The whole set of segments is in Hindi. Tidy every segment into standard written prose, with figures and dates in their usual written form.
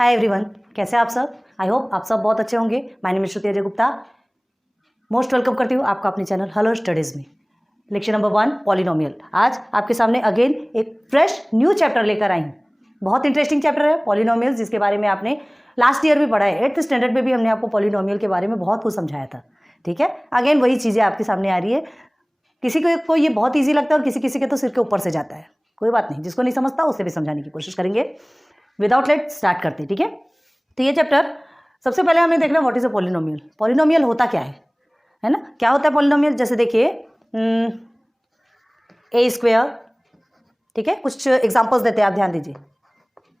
हाय एवरीवन, कैसे हैं आप सब। आई होप आप सब बहुत अच्छे होंगे। My name is Shruti Ajay Gupta. Most welcome करती हूँ आपका अपने चैनल हेलो स्टडीज़ में। Lecture number 1 polynomial. आज आपके सामने अगेन एक फ्रेश न्यू चैप्टर लेकर आई हूँ। बहुत इंटरेस्टिंग चैप्टर है पॉलिनोमियल, जिसके बारे में आपने लास्ट ईयर भी पढ़ा है। 8th स्टैंडर्ड में भी हमने आपको पॉलिनोमियल के बारे में बहुत कुछ समझाया था। ठीक है, अगेन वही चीज़ें आपके सामने आ रही है। किसी को ये बहुत ईजी लगता है और किसी के तो सिर के ऊपर से जाता है। कोई बात नहीं, जिसको नहीं समझता उसे भी समझाने की कोशिश करेंगे। विदाउट लेट स्टार्ट करते हैं। ठीक है, तो ये चैप्टर सबसे पहले हमें देखना what is a polynomial. Polynomial होता क्या है ना, क्या होता है पॉलिनोमियल। जैसे देखिए ए स्क्वेयर, ठीक है, कुछ एग्जांपल्स देते हैं, आप ध्यान दीजिए।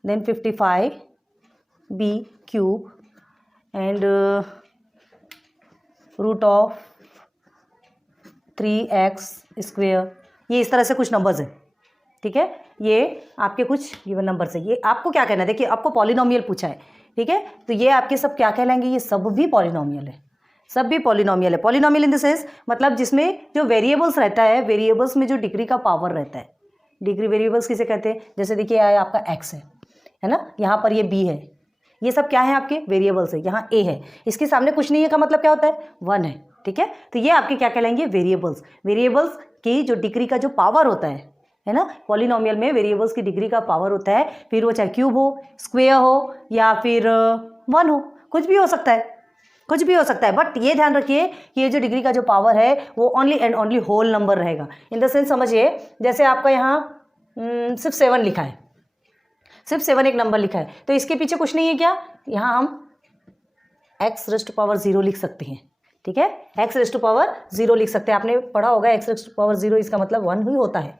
Then 55 B cube and root of 3x square. ये इस तरह से कुछ नंबर्स हैं। ठीक है, ये आपके कुछ गिवन नंबर्स है। ये आपको क्या कहना है, देखिए आपको पॉलिनोमियल पूछा है। ठीक है, तो ये आपके सब क्या कहलाएंगे, ये सब भी पॉलिनोमियल है। सब भी पॉलिनोमियल है। पॉलिनोमियल इन द सेंस मतलब जिसमें जो वेरिएबल्स रहता है, वेरिएबल्स में जो डिग्री का पावर रहता है। डिग्री वेरिएबल्स किसे कहते हैं, जैसे देखिए आपका x है ना, यहाँ पर ये b है। ये सब क्या है, आपके वेरिएबल्स है। यहाँ a है, इसके सामने कुछ नहीं है का मतलब क्या होता है, 1 है। ठीक है, तो ये आपके क्या कहलाएंगे, वेरिएबल्स। वेरिएबल्स की जो डिग्री का जो पावर होता है ना, पॉलिनोमियल में वेरिएबल्स की डिग्री का पावर होता है। फिर वो चाहे क्यूब हो, स्क्वायर हो या फिर 1 हो, कुछ भी हो सकता है, कुछ भी हो सकता है। बट ये ध्यान रखिए कि ये जो डिग्री का जो पावर है वो only and only whole number रहेगा। इन द सेंस समझिए, जैसे आपका यहाँ सिर्फ 7 लिखा है, सिर्फ 7 एक नंबर लिखा है, तो इसके पीछे कुछ नहीं है क्या, यहाँ हम x⁻0 लिख सकते हैं। ठीक है, x⁻0 लिख सकते हैं। आपने पढ़ा होगा x⁻0 इसका मतलब 1 ही होता है।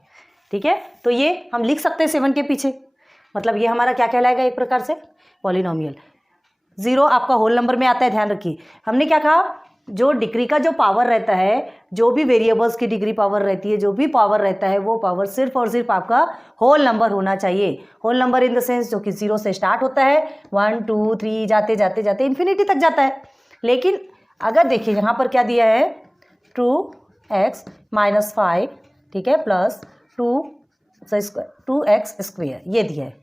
ठीक है, तो ये हम लिख सकते हैं 7 के पीछे, मतलब ये हमारा क्या कहलाएगा, एक प्रकार से पॉलिनोमियल। 0 आपका होल नंबर में आता है। ध्यान रखिए, हमने क्या कहा, जो डिग्री का जो पावर रहता है, जो भी वेरिएबल्स की डिग्री पावर रहती है, जो भी पावर रहता है, वो पावर सिर्फ और सिर्फ आपका होल नंबर होना चाहिए। Whole number in the sense जो कि 0 से स्टार्ट होता है, 1 2 3 जाते जाते जाते इन्फिनिटी तक जाता है। लेकिन अगर देखिए यहाँ पर क्या दिया है, 2x - 5, ठीक है, प्लस 2x स्क्वेयर, ये दिया है।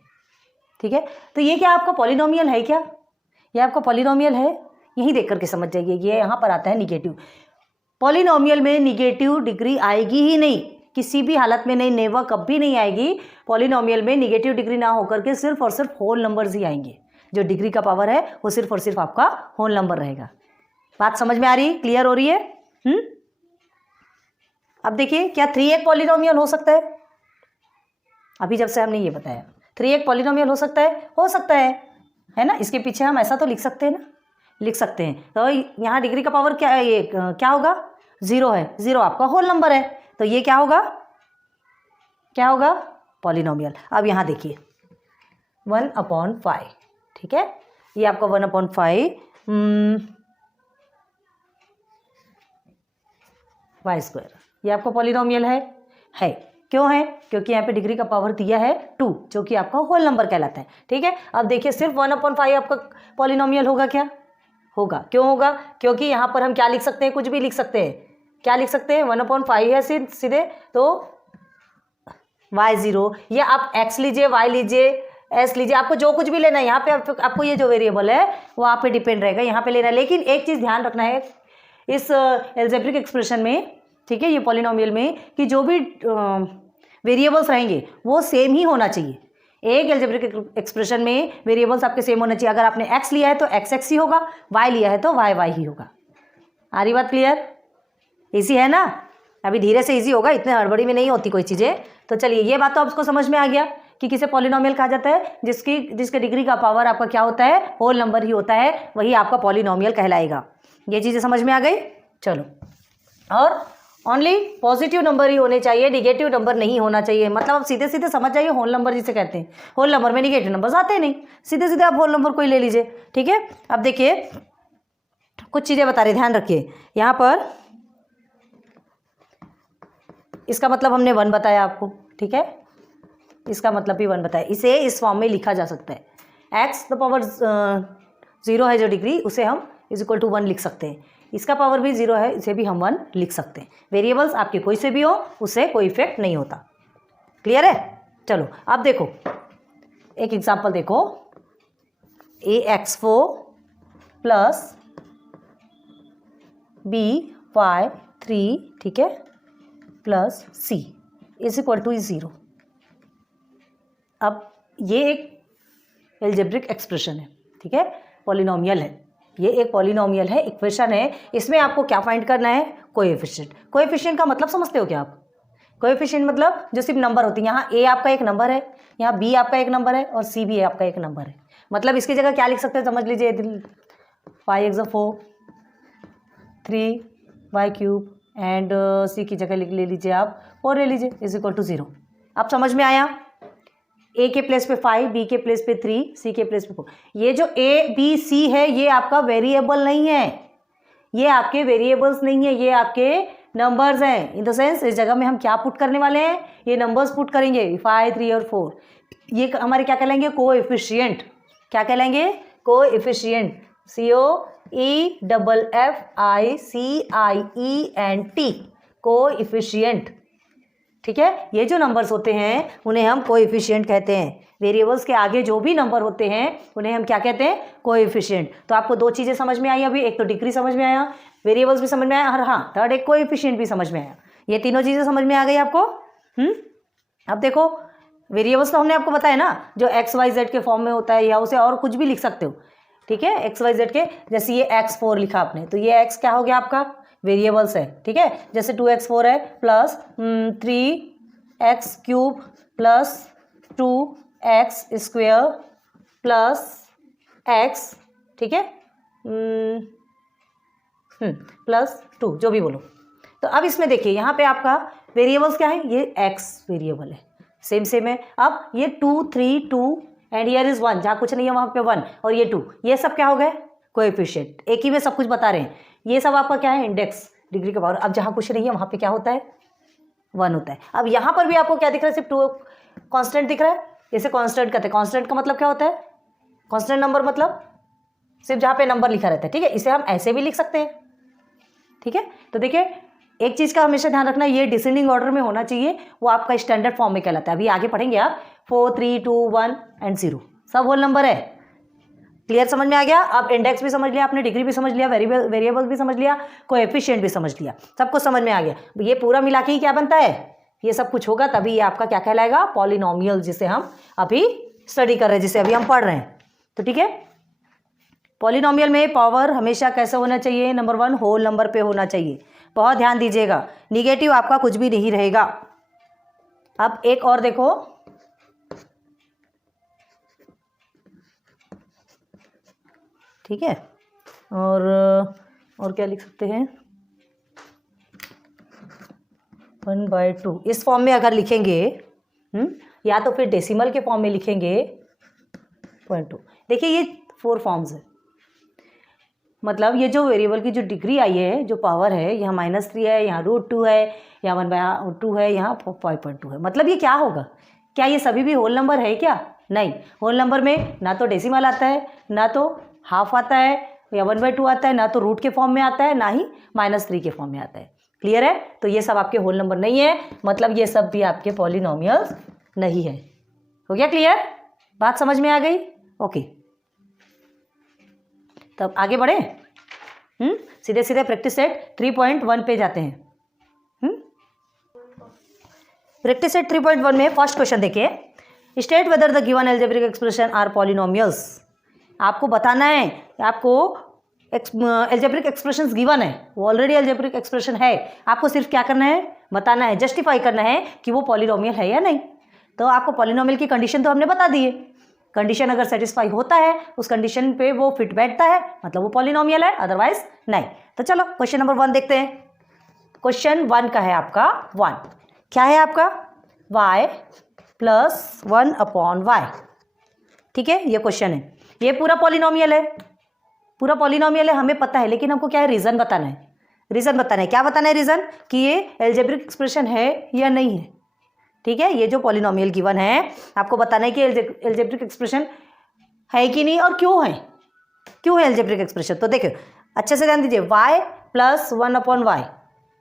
ठीक है, तो ये क्या आपका पॉलिनोमियल है, क्या ये आपका पॉलिनोमियल है, यही देख करके समझ जाइए। ये यहाँ पर आता है निगेटिव। पॉलिनोमियल में निगेटिव डिग्री आएगी ही नहीं, किसी भी हालत में नहीं, नेवर, कभी नहीं आएगी। पॉलिनोमियल में निगेटिव डिग्री ना होकर के सिर्फ और सिर्फ होल नंबर्स ही आएंगे। जो डिग्री का पावर है वो सिर्फ और सिर्फ आपका होल नंबर रहेगा। बात समझ में आ रही, क्लियर हो रही है। अब देखिए, क्या 3 एक पॉलिनोमियल हो सकता है। अभी जब से हमने ये बताया 3 एक पॉलिनोमियल हो सकता है ना। इसके पीछे हम ऐसा तो लिख सकते हैं ना, लिख सकते हैं। तो यहाँ डिग्री का पावर क्या है, ये क्या होगा, 0 है। 0 आपका होल नंबर है, तो ये क्या होगा, क्या होगा, पॉलिनोमियल। अब यहाँ देखिए 1/5, ठीक है, ये आपका 1/5 y स्क्वायर, ये आपका पॉलिनोमियल है। क्यों है, क्योंकि यहाँ पे डिग्री का पावर दिया है 2, जो कि आपका होल नंबर कहलाता है। ठीक है, अब देखिए सिर्फ 1/5 आपका पॉलिनोमियल होगा, क्या होगा, क्यों होगा, क्योंकि यहाँ पर हम क्या लिख सकते हैं, कुछ भी लिख सकते हैं। क्या लिख सकते हैं, 1/5 है सीधे, तो y0, या आप x लीजिए, y लीजिए, s लीजिए, आपको जो कुछ भी लेना है। यहाँ पे आपको ये जो वेरिएबल है वो आप पे डिपेंड रहेगा, यहाँ पे लेना है। लेकिन एक चीज़ ध्यान रखना है इस एल्जेब्रिक एक्सप्रेशन में, ठीक है, ये पॉलिनोमियल में, कि जो भी वेरिएबल्स रहेंगे वो सेम ही होना चाहिए। एक एल्जेब्रिक एक्सप्रेशन में वेरिएबल्स आपके सेम होना चाहिए। अगर आपने x लिया है तो x ही होगा, y लिया है तो y ही होगा। आ रही बात क्लियर, इजी है ना। अभी धीरे से इजी होगा, इतने हड़बड़ी में नहीं होती कोई चीज़ें। तो चलिए, ये बात तो आपको समझ में आ गया कि किसे पॉलिनोमियल कहा जाता है, जिसके डिग्री का पावर आपका क्या होता है, होल नंबर ही होता है, वही आपका पॉलिनोमियल कहलाएगा। ये चीज़ें समझ में आ गई। चलो, और ओनली पॉजिटिव नंबर ही होने चाहिए, निगेटिव नंबर नहीं होना चाहिए। मतलब आप सीधे सीधे समझ जाइए, होल नंबर जिसे कहते हैं। होल नंबर में निगेटिव नंबर्स आते हैं नहीं, सीधे सीधे आप होल नंबर कोई ले लीजिए। ठीक है, अब देखिए कुछ चीज़ें बता रहे, ध्यान रखिए। यहाँ पर इसका मतलब हमने 1 बताया आपको, ठीक है, इसका मतलब भी 1 बताया। इसे इस फॉर्म में लिखा जा सकता है, x⁻0 है जो डिग्री, उसे हम = 1 लिख सकते हैं। इसका पावर भी 0 है, इसे भी हम 1 लिख सकते हैं। वेरिएबल्स आपके कोई से भी हो, उससे कोई इफेक्ट नहीं होता। क्लियर है। चलो अब देखो, एक एग्जांपल देखो। ax4 प्लस by3, ठीक है, plus c is equal to 0। अब ये एक एल्जेब्रिक एक्सप्रेशन है, ठीक है, पॉलिनोमियल है, ये एक पॉलिनोमियल है, इक्वेशन है। इसमें आपको क्या फाइंड करना है? कोएफिशिएंट। कोएफिशिएंट का मतलब समझते हो क्या आप? कोएफिशिएंट मतलब जो सिर्फ नंबर होती है। यहाँ a आपका एक नंबर है, यहाँ b आपका एक नंबर है और c भी आपका एक नंबर है। मतलब इसकी जगह क्या लिख सकते हैं समझ लीजिए, 5x4 3y³ एंड c की जगह ले लीजिए आप 4 ले लीजिए इज इक्वल टू 0। अब समझ में आया? a के प्लेस पे 5, b के प्लेस पे 3, c के प्लेस पे 4। ये जो a b c है ये आपका वेरिएबल नहीं है, ये आपके वेरिएबल्स नहीं है, ये आपके नंबर्स हैं। इन द सेंस इस जगह में हम क्या पुट करने वाले हैं? ये नंबर्स पुट करेंगे 5, 3 और 4। ये हमारे क्या कहलाएंगे? कोएफिशिएंट। क्या कहलाएंगे? कोएफिशिएंट। COEFFICIENT, coefficient. ठीक है, ये जो नंबर्स होते हैं उन्हें हम कोएफिशिएंट कहते हैं। वेरिएबल्स के आगे जो भी नंबर होते हैं उन्हें हम क्या कहते हैं? कोएफिशिएंट। तो आपको दो चीज़ें समझ में आई अभी, एक तो डिग्री समझ में आया, वेरिएबल्स भी समझ में आया, और हाँ थर्ड एक कोएफिशिएंट भी समझ में आया। ये तीनों चीज़ें समझ में आ गई आपको। अब देखो वेरिएबल्स तो हमने आपको बताया ना, जो XYZ के फॉर्म में होता है, या उसे और कुछ भी लिख सकते हो, ठीक है, XYZ के। जैसे ये x4 लिखा आपने, तो ये x क्या हो गया आपका? वेरिएबल्स है, ठीक है। जैसे 2x4 है plus 3x³ plus 2x² plus x, ठीक है, प्लस 2, जो भी बोलो। तो अब इसमें देखिए यहाँ पे आपका वेरिएबल्स क्या है? ये x वेरिएबल है, सेम है। अब ये 2, 3, 2 एंड हियर इज 1, जहाँ कुछ नहीं है वहाँ पे 1 और ये 2, ये सब क्या हो गए? कोएफिशिएंट। एक ही में सब कुछ बता रहे हैं। ये सब आपका क्या है? इंडेक्स, डिग्री का पावर। अब जहाँ कुछ नहीं है वहाँ पे क्या होता है? 1 होता है। अब यहाँ पर भी आपको क्या दिख रहा है? सिर्फ 2 कांस्टेंट दिख रहा है। इसे कांस्टेंट कहते हैं। कांस्टेंट का मतलब क्या होता है? कांस्टेंट नंबर मतलब सिर्फ जहाँ पे नंबर लिखा रहता है, ठीक है। इसे हम ऐसे भी लिख सकते हैं, ठीक है। तो देखिए एक चीज़ का हमेशा ध्यान रखना, ये डिसेंडिंग ऑर्डर में होना चाहिए, वो आपका स्टैंडर्ड फॉर्म में कहलाता है। अभी आगे पढ़ेंगे आप। 4, 3, 2, 1 एंड 0 सब होल नंबर है। क्लियर? समझ में आ गया? अब इंडेक्स भी समझ लिया आपने, डिग्री भी समझ लिया, वेरिएबल भी समझ लिया, कोएफिशिएंट भी समझ लिया, सब कुछ समझ में आ गया। ये पूरा मिला के ही क्या बनता है? ये सब कुछ होगा तभी ये आपका क्या कहलाएगा? पॉलिनोमियल, जिसे हम अभी स्टडी कर रहे हैं, जिसे अभी हम पढ़ रहे हैं। तो ठीक है, पॉलिनोमियल में पावर हमेशा कैसे होना चाहिए? नंबर 1 होल नंबर पे होना चाहिए। बहुत ध्यान दीजिएगा, निगेटिव आपका कुछ भी नहीं रहेगा। अब एक और देखो, ठीक है, और क्या लिख सकते हैं? 1/2 इस फॉर्म में अगर लिखेंगे, या तो फिर डेसिमल के फॉर्म में लिखेंगे 0.2। देखिए ये 4 फॉर्म्स है, मतलब ये जो वेरिएबल की जो डिग्री आई है, जो पावर है, यहाँ -3 है, यहाँ √2 है, यहाँ 1/2 है, यहाँ 5.2 है। मतलब ये क्या होगा? क्या ये सभी भी होल नंबर है क्या? नहीं, होल नंबर में ना तो डेसिमल आता है, ना तो हाफ आता है, या 1/2 आता है, ना तो रूट के फॉर्म में आता है, ना ही -3 के फॉर्म में आता है। क्लियर है? तो ये सब आपके होल नंबर नहीं है, मतलब ये सब भी आपके पॉलिनोमियल्स नहीं है। हो गया क्लियर? बात समझ में आ गई? ओके, तब आगे बढ़े। सीधे सीधे प्रैक्टिस सेट 3.1 पे जाते हैं। प्रैक्टिस सेट 3.1 में फर्स्ट क्वेश्चन देखिए, state whether the given algebraic expression are polynomials. आपको बताना है, आपको एल्जेब्रिक एक्सप्रेशंस गिवन है, वो ऑलरेडी एल्जेब्रिक एक्सप्रेशन है, आपको सिर्फ क्या करना है? बताना है, जस्टिफाई करना है कि वो पॉलिनोमियल है या नहीं। तो आपको पॉलिनोमियल की कंडीशन तो हमने बता दी है। कंडीशन अगर सेटिस्फाई होता है, उस कंडीशन पे वो फिट बैठता है, मतलब वो पॉलिनोमियल है, अदरवाइज नहीं। तो चलो क्वेश्चन नंबर 1 देखते हैं। क्वेश्चन 1 का है आपका 1, क्या है आपका? y + 1/y, ठीक है, ये क्वेश्चन है। ये पूरा पॉलिनोमियल है, पूरा पॉलिनोमियल है, हमें पता है, लेकिन हमको क्या है? रीज़न बताना है। रीज़न बताना है, क्या बताना है? रीज़न कि ये एल्जेब्रिक एक्सप्रेशन है या नहीं है। ठीक है, ये जो पॉलिनोमियल गिवन है, आपको बताना है कि एल्जेब्रिक एक्सप्रेशन है कि नहीं, और क्यों है, क्यों है एल्जेब्रिक एक्सप्रेशन। तो देखिए अच्छे से ध्यान दीजिए, y + 1/y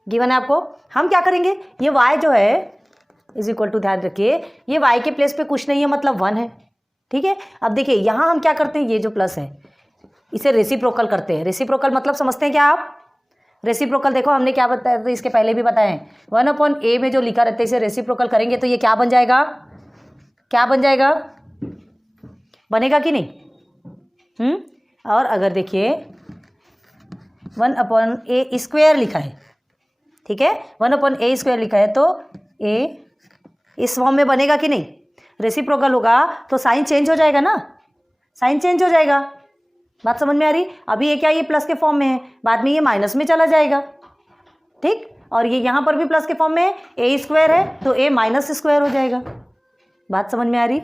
गिवन है आपको। हम क्या करेंगे? ये y जो है = ध्यान रखिए, ये y के प्लेस पे कुछ नहीं है, मतलब 1 है, ठीक है। अब देखिए यहाँ हम क्या करते हैं, ये जो प्लस है इसे रेसिप्रोकल करते हैं। रेसिप्रोकल मतलब समझते हैं क्या आप? रेसिप्रोकल देखो हमने क्या बताया, तो इसके पहले भी बताए हैं, 1/a में जो लिखा रहता है इसे रेसिप्रोकल करेंगे तो ये क्या बन जाएगा, क्या बन जाएगा, बनेगा कि नहीं? और अगर देखिए 1/a² लिखा है, ठीक है, 1/a² लिखा है तो a इस फॉर्म में बनेगा कि नहीं? रेसिप्रोकल होगा तो साइन चेंज हो जाएगा ना, साइन चेंज हो जाएगा। बात समझ में आ रही? अभी ये क्या, ये प्लस के फॉर्म में है, बाद में ये माइनस में चला जाएगा, ठीक। और ये यहाँ पर भी प्लस के फॉर्म में है, a² है तो a -² हो जाएगा। बात समझ में आ रही?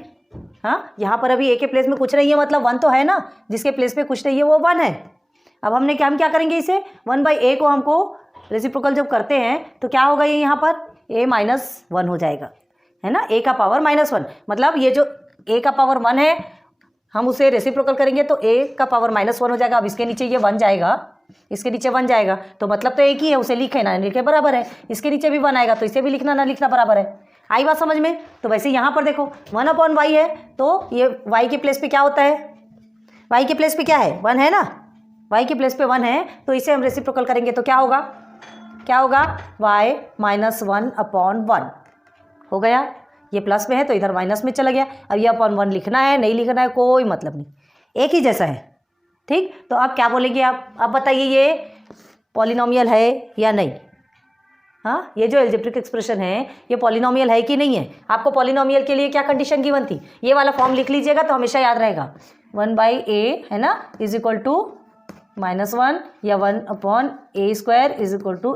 हाँ, यहाँ पर अभी a के प्लेस में कुछ नहीं है, मतलब 1 तो है ना, जिसके प्लेस पे कुछ नहीं है वो 1 है। अब हम क्या करेंगे इसे, 1/a को हमको रेसिप्रोकल जब करते हैं तो क्या होगा, ये यहाँ पर a -1 हो जाएगा, है ना, a का पावर -1, मतलब ये जो a का पावर 1 है हम उसे रेसिप्रोकल करेंगे तो a का पावर -1 हो जाएगा। अब इसके नीचे ये 1 जाएगा, इसके नीचे 1 जाएगा, तो मतलब तो एक ही है, उसे लिखे ना लिखे बराबर है। इसके नीचे भी 1 आएगा तो इसे भी लिखना ना लिखना बराबर है। आई बात समझ में? तो वैसे यहाँ पर देखो 1/y है तो ये y के प्लेस पे क्या होता है, y के प्लेस पे क्या है, 1 है ना, y के प्लेस पे 1 है तो इसे हम रेसिप्रोकल करेंगे तो क्या होगा, क्या होगा, y -1/1 हो गया। ये प्लस में है तो इधर माइनस में चला गया। अब ये /1 लिखना है नहीं लिखना है कोई मतलब नहीं, एक ही जैसा है, ठीक। तो अब क्या बोलेंगे आप बताइए ये पॉलिनोमियल है या नहीं? हाँ, ये जो एल्जेब्रिक एक्सप्रेशन है ये पॉलिनोमियल है कि नहीं है? आपको पॉलिनोमियल के लिए क्या कंडीशन गिवन थी, ये वाला फॉर्म लिख लीजिएगा तो हमेशा याद रहेगा, 1/a है ना = -1 या 1/a² =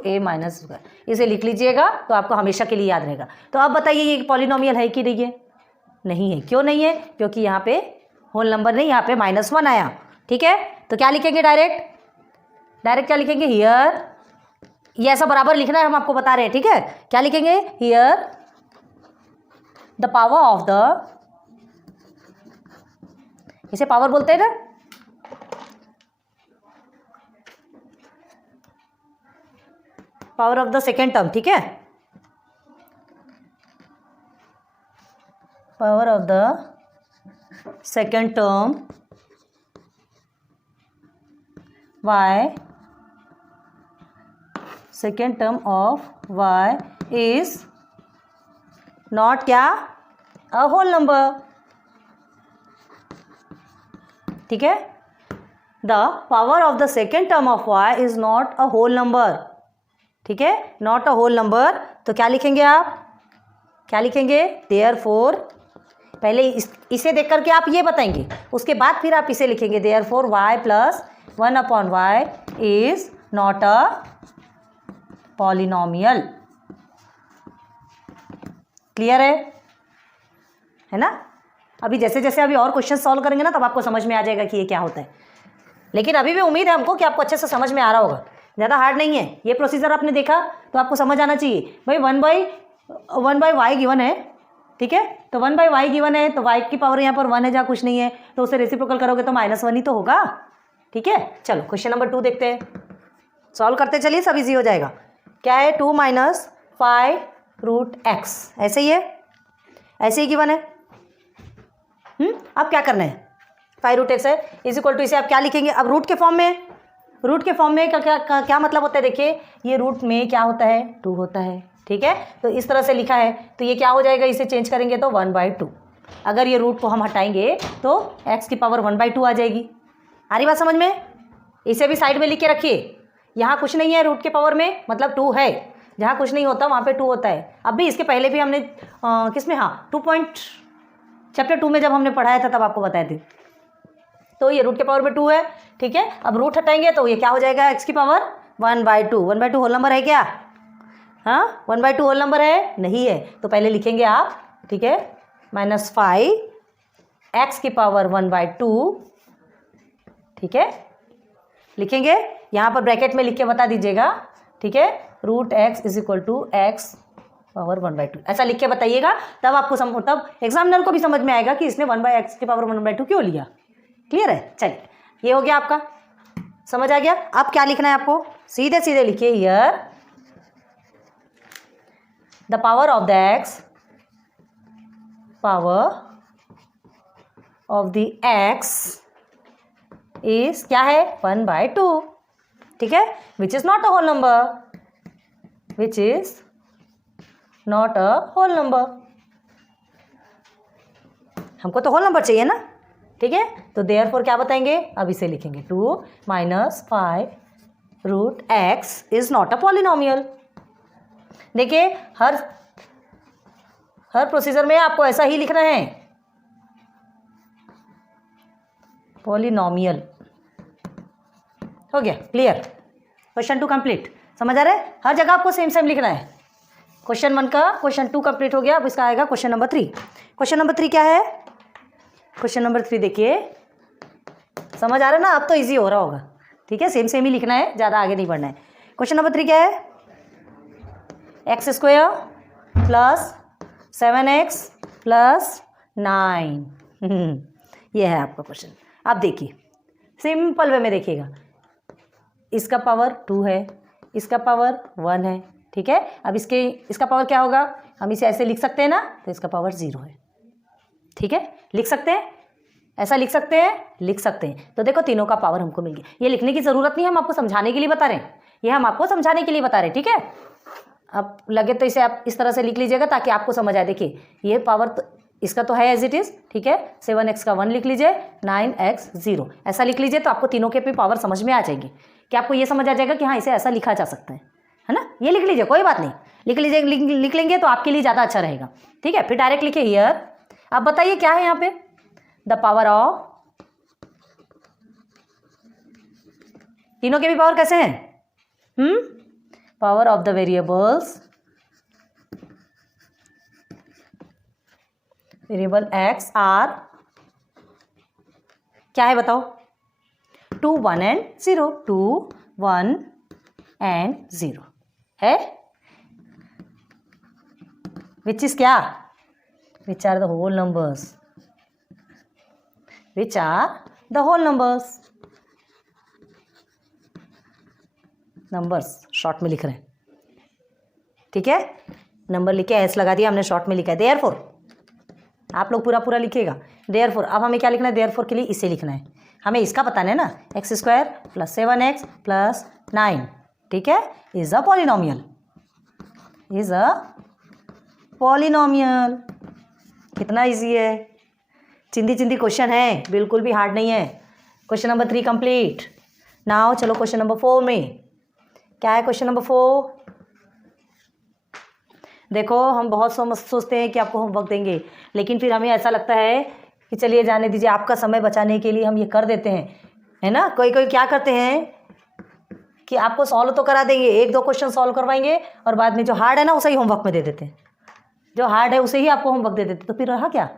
a-², इसे लिख लीजिएगा तो आपको हमेशा के लिए याद रहेगा। तो अब बताइए ये पॉलिनोमियल है कि नहीं है? नहीं है। क्यों नहीं है? क्योंकि यहाँ पे होल नंबर नहीं, यहाँ पे -1 आया, ठीक है। तो क्या लिखेंगे, डायरेक्ट क्या लिखेंगे, हियर, ये ऐसा बराबर लिखना है, हम आपको बता रहे हैं, ठीक है। क्या लिखेंगे, here the power of the, इसे पावर बोलते हैं ना, power of the second term, ठीक है, power of the second term y, second term of y is not क्या, अ होल नंबर, ठीक है। The power of the second term of y is not a whole number, ठीक है, नॉट अ होल नंबर। तो क्या लिखेंगे आप, क्या लिखेंगे, देयरफॉर, पहले इसे देख करके आप ये बताएंगे, उसके बाद फिर आप इसे लिखेंगे, therefore y + 1/y is not a polynomial. Clear है ना? अभी जैसे जैसे अभी और क्वेश्चन सॉल्व करेंगे ना तब आपको समझ में आ जाएगा कि ये क्या होता है, लेकिन अभी भी उम्मीद है हमको कि आपको अच्छे से समझ में आ रहा होगा, ज़्यादा हार्ड नहीं है। ये प्रोसीजर आपने देखा तो आपको समझ आना चाहिए भाई, 1/y गिवन है, ठीक है, तो 1/y गिवन है तो y की पावर यहाँ पर 1 है, जहाँ कुछ नहीं है तो उसे रेसिप्रोकल करोगे तो -1 ही तो होगा, ठीक है। चलो क्वेश्चन नंबर 2 देखते हैं, सॉल्व करते चलिए, सब इजी हो जाएगा। क्या है, 2 - 5√x, ऐसे ही है, ऐसे ही गिवन है। अब क्या करना है, 5√x है = इसे आप क्या लिखेंगे, अब रूट के फॉर्म में, रूट के फॉर्म में क्या मतलब होता है, देखिए ये रूट में क्या होता है, 2 होता है, ठीक है। तो इस तरह से लिखा है तो ये क्या हो जाएगा, इसे चेंज करेंगे तो 1/2। अगर ये रूट को हम हटाएंगे तो x की पावर 1/2 आ जाएगी। आ रही बात समझ में? इसे भी साइड में लिख के रखिए, यहाँ कुछ नहीं है रूट के पावर में, मतलब 2 है, जहाँ कुछ नहीं होता वहाँ पे 2 होता है। अब भी इसके पहले भी हमने किस में, हाँ, चैप्टर 2 में जब हमने पढ़ाया था तब आपको बताए थे। तो ये रूट के पावर में 2 है, ठीक है। अब रूट हटाएंगे तो ये क्या हो जाएगा, x की पावर 1/2। 1/2 होल नंबर है क्या? हाँ, 1/2 होल नंबर है, नहीं है, तो पहले लिखेंगे आप, ठीक है, -5 x की पावर 1/2, ठीक है, लिखेंगे, यहाँ पर ब्रैकेट में लिख के बता दीजिएगा, ठीक है, √x = x पावर 1/2, ऐसा लिख के बताइएगा, तब आपको तब एग्जामिनर को भी समझ में आएगा कि इसने 1/x की पावर 1/2 क्यों लिया। क्लियर है? चलिए, ये हो गया आपका, समझ आ गया। अब क्या लिखना है आपको, सीधे सीधे लिखिए, here the power of the x, power of the x is क्या है 1/2, ठीक है, which is not a whole number, which is not a whole number. हमको तो होल नंबर चाहिए ना, ठीक है। तो देयरफॉर क्या बताएंगे, अब इसे लिखेंगे 2 - 5√x is not a polynomial. देखिए हर प्रोसीजर में आपको ऐसा ही लिखना है, पॉलिनोमियल। हो गया क्लियर, क्वेश्चन 2 कंप्लीट। समझ आ रहा है, हर जगह आपको सेम सेम लिखना है। क्वेश्चन 1 का क्वेश्चन 2 कंप्लीट हो गया, अब इसका आएगा क्वेश्चन नंबर 3। क्वेश्चन नंबर 3 क्या है, क्वेश्चन नंबर 3 देखिए, समझ आ रहा है ना, अब तो इजी हो रहा होगा, ठीक है, सेम सेम ही लिखना है, ज़्यादा आगे नहीं बढ़ना है। क्वेश्चन नंबर 3 क्या है, x² + 7x + 9 ये है आपका क्वेश्चन। अब देखिए सिंपल वे में देखिएगा, इसका पावर 2 है, इसका पावर 1 है, ठीक है। अब इसका पावर क्या होगा, हम इसे ऐसे लिख सकते हैं ना, तो इसका पावर 0 है, ठीक है, लिख सकते हैं, ऐसा लिख सकते हैं, लिख सकते हैं। तो देखो तीनों का पावर हमको मिल गया। ये लिखने की ज़रूरत नहीं है, हम आपको समझाने के लिए बता रहे हैं, ये हम आपको समझाने के लिए बता रहे हैं, ठीक है। अब लगे तो इसे आप इस तरह से लिख लीजिएगा ताकि आपको समझ आए। देखिए ये पावर तो इसका तो है एज इट इज़, ठीक है, 7x का 1 लिख लीजिए, 9x 0 ऐसा लिख लीजिए, तो आपको तीनों के भी पावर समझ में आ जाएगी, कि आपको ये समझ आ जाएगा कि हाँ इसे ऐसा लिखा जा सकता है ना। ये लिख लीजिए, कोई बात नहीं, लिख लीजिए, लिख लेंगे तो आपके लिए ज़्यादा अच्छा रहेगा, ठीक है। फिर डायरेक्ट लिखिए हियर। अब बताइए क्या है यहाँ पे, द पावर ऑफ, तीनों के भी पावर कैसे हैं, power of the variables, variable x are क्या है बताओ, 2 1 एंड 0, 2 1 एंड 0 है, विच इज क्या, which are the whole numbers, which are the whole numbers, numbers short में लिख रहे हैं, ठीक है, नंबर लिखे एस लगा दिया हमने, शॉर्ट में लिखा है देयरफॉर, आप लोग पूरा पूरा लिखिएगा देयरफॉर। अब हमें क्या लिखना है, देयरफॉर के लिए इसे लिखना है, हमें इसका पता है ना, x² + 7x + 9, ठीक है, is a polynomial, is a polynomial. कितना इजी है, चिंदी चिंदी क्वेश्चन है, बिल्कुल भी हार्ड नहीं है। Question number 3 complete. नाउ चलो क्वेश्चन नंबर 4 में, क्या है क्वेश्चन नंबर 4, देखो हम बहुत सोचते हैं कि आपको होमवर्क देंगे, लेकिन फिर हमें ऐसा लगता है कि चलिए जाने दीजिए, आपका समय बचाने के लिए हम ये कर देते हैं, है ना। कोई कोई क्या करते हैं कि आपको सॉल्व तो करा देंगे, 1-2 क्वेश्चन सॉल्व करवाएंगे और बाद में जो हार्ड है ना उसे ही होमवर्क में दे देते हैं, जो हार्ड है उसे ही आपको होमवर्क दे देते, तो फिर रहा क्या,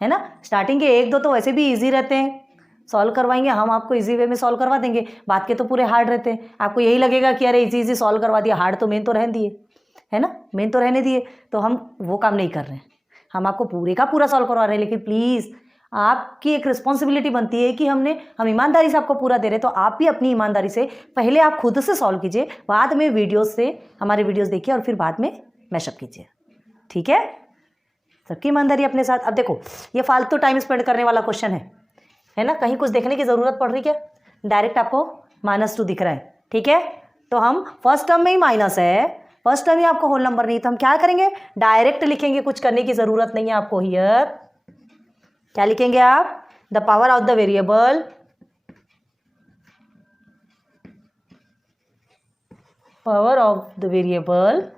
है ना। स्टार्टिंग के 1-2 तो वैसे भी ईजी रहते हैं, सॉल्व करवाएंगे हम, आपको इजी वे में सॉल्व करवा देंगे, बाद के तो पूरे हार्ड रहते हैं। आपको यही लगेगा कि अरे इजी सॉल्व करवा दिया, हार्ड तो मेन तो रहने दिए, है ना, मेन तो रहने दिए। तो हम वो काम नहीं कर रहे हैं, हम आपको पूरे का पूरा सॉल्व करवा रहे हैं, लेकिन प्लीज़ आपकी एक रिस्पॉन्सिबिलिटी बनती है कि हम ईमानदारी से आपको पूरा दे रहे हैं, तो आप भी अपनी ईमानदारी से पहले आप खुद से सॉल्व कीजिए, बाद में वीडियोस से हमारे वीडियोस देखिए और फिर बाद में मैशअप कीजिए, ठीक है। सबकी ईमानदारी अपने साथ। अब देखो ये फालतू टाइम स्पेंड करने वाला क्वेश्चन है ना, कहीं कुछ देखने की ज़रूरत पड़ रही क्या, डायरेक्ट आपको -2 दिख रहा है, ठीक है। तो हम फर्स्ट टर्म में ही माइनस है, फर्स्ट टर्म ही आपको होल नंबर नहीं, तो हम क्या करेंगे, डायरेक्ट लिखेंगे, कुछ करने की ज़रूरत नहीं है आपको। हियर क्या लिखेंगे आप, the power of the variable, power of the variable,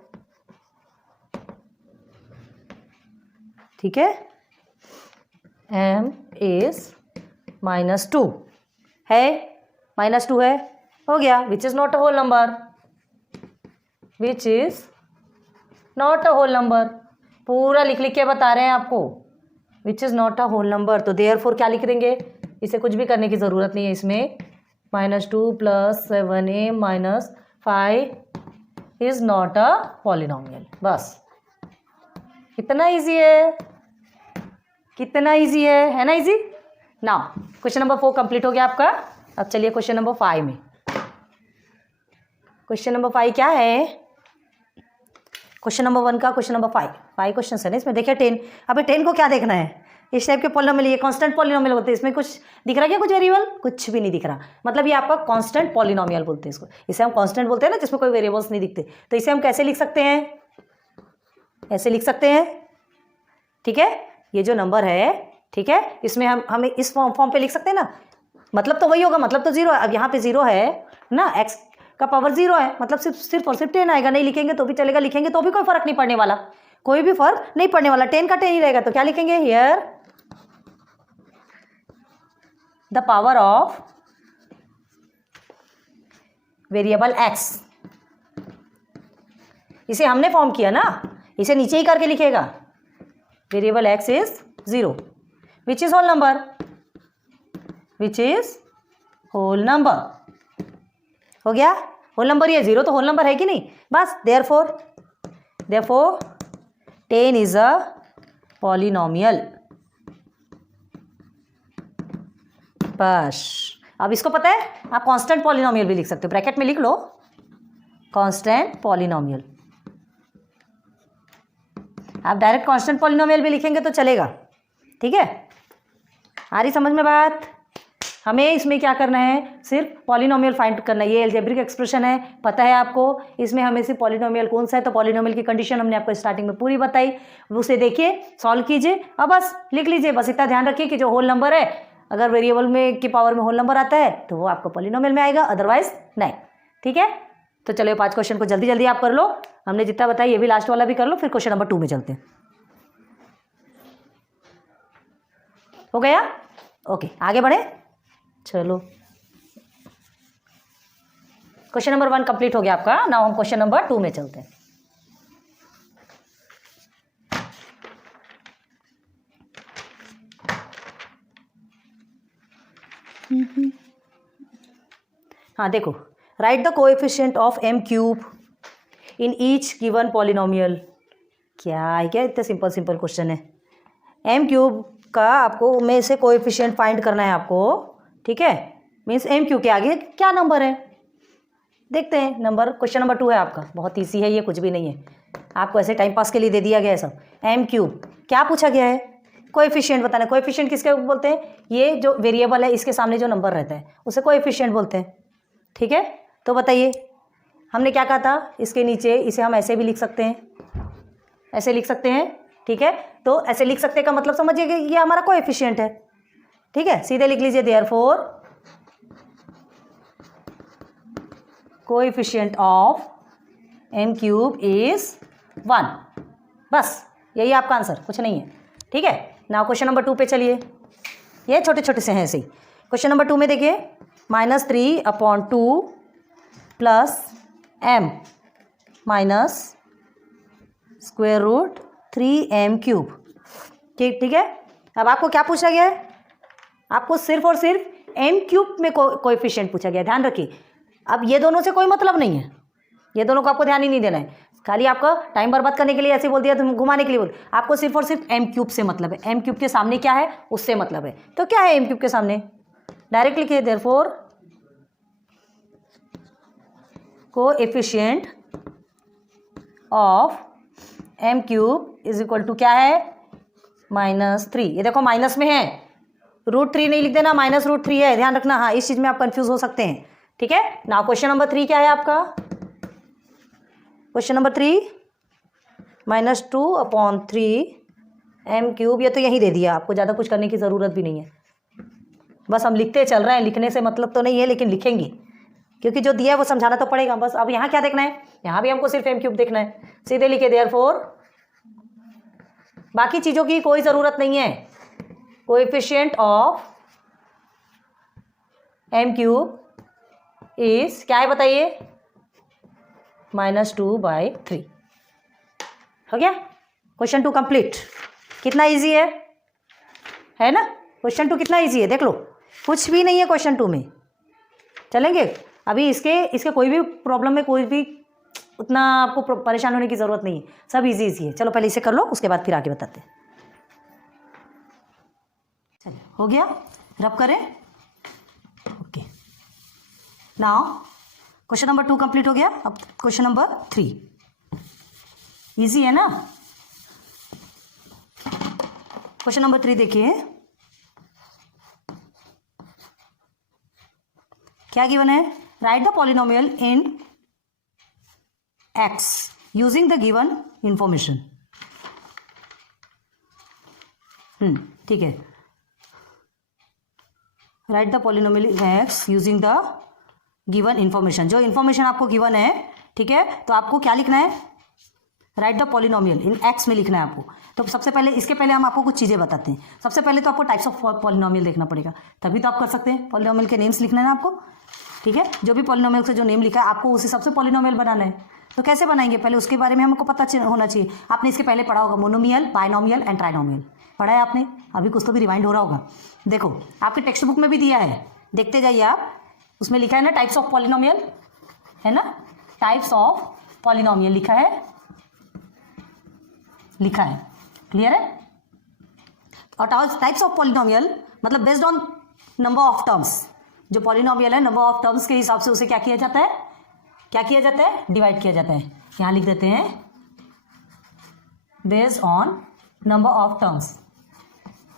ठीक है, m इज -2 है, -2 है, हो गया, which is not a whole number, which is not a whole number, पूरा लिख लिख के बता रहे हैं आपको, which is not a whole number. तो देयरफॉर क्या लिख देंगे, इसे कुछ भी करने की ज़रूरत नहीं है, इसमें -2 + 7a - 5 is not a polynomial, बस कितना इजी है, कितना इजी है ना, easy. Now question number 4 complete हो गया आपका। अब चलिए क्वेश्चन नंबर 5 में। क्वेश्चन नंबर 5 क्या है, क्वेश्चन नंबर 1 का क्वेश्चन नंबर 5 क्वेश्चन है ना इसमें। देखिए 10, अभी 10 को क्या देखना है, इस टाइप के पॉलिनोमियल, ये कांस्टेंट पॉलिनोमियल बोलते हैं। इसमें कुछ दिख रहा है क्या, कुछ वेरिएबल? कुछ भी नहीं दिख रहा, मतलब ये आपका कांस्टेंट पॉलिनोमियल बोलते हैं इसको। इसे हम कांस्टेंट बोलते हैं ना, जिसमें कोई वेरिएबल्स नहीं दिखते। तो इसे हम कैसे लिख सकते हैं, ऐसे लिख सकते हैं, ठीक है। ये जो नंबर है, ठीक है, इसमें हमें इस फॉर्म पे लिख सकते हैं ना, मतलब तो वही होगा, मतलब तो 0 है। अब यहाँ पे 0 है ना, x का पावर 0 है, मतलब सिर्फ और सिर्फ 10 आएगा। नहीं लिखेंगे तो भी चलेगा, लिखेंगे तो भी कोई फर्क नहीं पड़ने वाला, कोई भी फर्क नहीं पड़ने वाला, 10 का 10 ही रहेगा। तो क्या लिखेंगे, here the power of variable x, इसे हमने फॉर्म किया ना, इसे नीचे ही करके लिखेगा, variable x is 0 which is whole number, which is whole number. हो गया, होल नंबर, ये 0 तो होल नंबर है कि नहीं, बस। देयरफॉर 10 इज अ पॉलिनोमियल, बस। अब इसको पता है, आप कांस्टेंट पॉलिनोमियल भी लिख सकते हो, ब्रैकेट में लिख लो कांस्टेंट पॉलिनोमियल। आप डायरेक्ट कांस्टेंट पॉलिनोमियल भी लिखेंगे तो चलेगा, ठीक है। आ रही समझ में बात? हमें इसमें क्या करना है, सिर्फ पॉलिनोमियल फाइंड करना है। ये एल्जेब्रिक एक्सप्रेशन है, पता है आपको, इसमें हमें सिर्फ पॉलिनोमियल कौन सा है, तो पॉलिनोमियल की कंडीशन हमने आपको स्टार्टिंग में पूरी बताई, उसे देखिए, सॉल्व कीजिए, अब बस लिख लीजिए। बस इतना ध्यान रखिए कि जो होल नंबर है, अगर वेरिएबल में की पावर में होल नंबर आता है तो वो आपको पॉलिनोमियल में आएगा, अदरवाइज नहीं, ठीक है। तो चलो 5 क्वेश्चन को जल्दी जल्दी आप कर लो, हमने जितना बताया ये भी लास्ट वाला भी कर लो, फिर क्वेश्चन नंबर 2 में चलते हैं। हो गया, ओके, आगे बढ़े, चलो। क्वेश्चन नंबर 1 कंप्लीट हो गया आपका। नाउ हम क्वेश्चन नंबर 2 में चलते हैं। हाँ देखो, right the coefficient of m cube in each given polynomial. क्या है, क्या इतना सिंपल क्वेश्चन है। m क्यूब का आपको में से कोएफिशिएंट फाइंड करना है आपको, ठीक है। मीन्स m क्यूब के आगे क्या नंबर है, देखते हैं। नंबर क्वेश्चन नंबर 2 है आपका, बहुत ईजी है ये, कुछ भी नहीं है, आपको ऐसे टाइम पास के लिए दे दिया गया है सब। m क्यूब क्या पूछा गया है, कोएफिशिएंट बताना। कोएफिशिएंट किसके बोलते हैं, ये जो वेरिएबल है इसके सामने जो नंबर रहता है उसे कोएफिशिएंट बोलते हैं, ठीक है। तो बताइए, हमने क्या कहा था, इसके नीचे इसे हम ऐसे भी लिख सकते हैं, ऐसे लिख सकते हैं, ठीक है। तो ऐसे लिख सकते का मतलब समझिए कि ये हमारा कोएफिशिएंट है, ठीक है। सीधे लिख लीजिए, therefore coefficient of m cube is 1, बस यही आपका आंसर, कुछ नहीं है, ठीक है। नाउ क्वेश्चन नंबर 2 पे चलिए, ये छोटे छोटे से हैं ऐसे ही। क्वेश्चन नंबर 2 में देखिए, -3/2 plus m minus square root 3m cube, ठीक है। अब आपको क्या पूछा गया है, आपको सिर्फ और सिर्फ m क्यूब में कोएफिशिएंट पूछा गया है, ध्यान रखिए। अब ये दोनों से कोई मतलब नहीं है, ये दोनों को आपको ध्यान ही नहीं देना है, खाली आपका टाइम बर्बाद करने के लिए ऐसे बोल दिया, तुम घुमाने के लिए बोल। आपको सिर्फ और सिर्फ m क्यूब से मतलब है, m क्यूब के सामने क्या है उससे मतलब है। तो क्या है m क्यूब के सामने, डायरेक्ट लिखिए, therefore coefficient of m cube is equal to क्या है, -3। ये देखो माइनस में है, √3 नहीं लिख देना, -√3 है, ध्यान रखना। हाँ, इस चीज में आप कंफ्यूज हो सकते हैं, ठीक है ना। क्वेश्चन नंबर 3 क्या है आपका, क्वेश्चन नंबर 3 -2/3 m क्यूब, ये तो यही दे दिया आपको, ज़्यादा कुछ करने की ज़रूरत भी नहीं है, बस हम लिखते चल रहे हैं, लिखने से मतलब तो नहीं है, लेकिन लिखेंगे क्योंकि जो दिया है वो समझाना तो पड़ेगा बस। अब यहाँ क्या देखना है, यहाँ भी हमको सिर्फ m क्यूब देखना है, सीधे लिखे, देयरफॉर बाकी चीज़ों की कोई ज़रूरत नहीं है। Coefficient of m cube is क्या है बताइए, -2/3। हो गया, क्वेश्चन 2 कंप्लीट। कितना इजी है ना, क्वेश्चन 2 कितना इजी है, देख लो, कुछ भी नहीं है क्वेश्चन 2 में। चलेंगे अभी, इसके कोई भी प्रॉब्लम में कोई भी उतना आपको परेशान होने की ज़रूरत नहीं है, सब इजी है। चलो पहले इसे कर लो, उसके बाद फिर आगे बताते हैं। चलिए, हो गया, रब करें, okay. Now question number 2 complete हो गया। अब क्वेश्चन नंबर 3, इजी है ना। क्वेश्चन नंबर 3 देखिए, क्या गिवन है? Right the polynomial in x using the given information. ठीक है, right the polynomial in x using the given information. जो इंफॉर्मेशन आपको गिवन है, ठीक है, तो आपको क्या लिखना है? Right the polynomial in x में लिखना है आपको। तो सबसे पहले, इसके पहले हम आपको कुछ चीज़ें बताते हैं। सबसे पहले तो आपको टाइप्स ऑफ पॉलिनोमियल देखना पड़ेगा, तभी तो आप कर सकते हैं। पॉलिनोमियल के नेम्स लिखना है ना आपको, ठीक है। जो भी पॉलिनोमियल से जो नेम लिखा है आपको उस हिसाब से पॉलिनोमियल बनाना है। तो कैसे बनाएंगे, पहले उसके बारे में हमको पता होना चाहिए। आपने इसके पहले पढ़ा होगा मोनोमियल, बाइनोमियल एंड ट्राइनोमियल, पढ़ा है आपने? अभी कुछ तो भी रिवाइंड हो रहा होगा। देखो आपके टेक्स्ट बुक में भी दिया है, देखते जाइए आप। उसमें लिखा है ना टाइप्स ऑफ पॉलिनोमियल, है ना, टाइप्स ऑफ पॉलिनोमियल लिखा है, क्लियर है। और टाइप्स ऑफ पॉलिनोमियल मतलब based on number of terms. जो पॉलिनोमियल है नंबर ऑफ टर्म्स के हिसाब से उसे क्या किया जाता है, डिवाइड किया जाता है। यहां लिख देते हैं based on number of terms.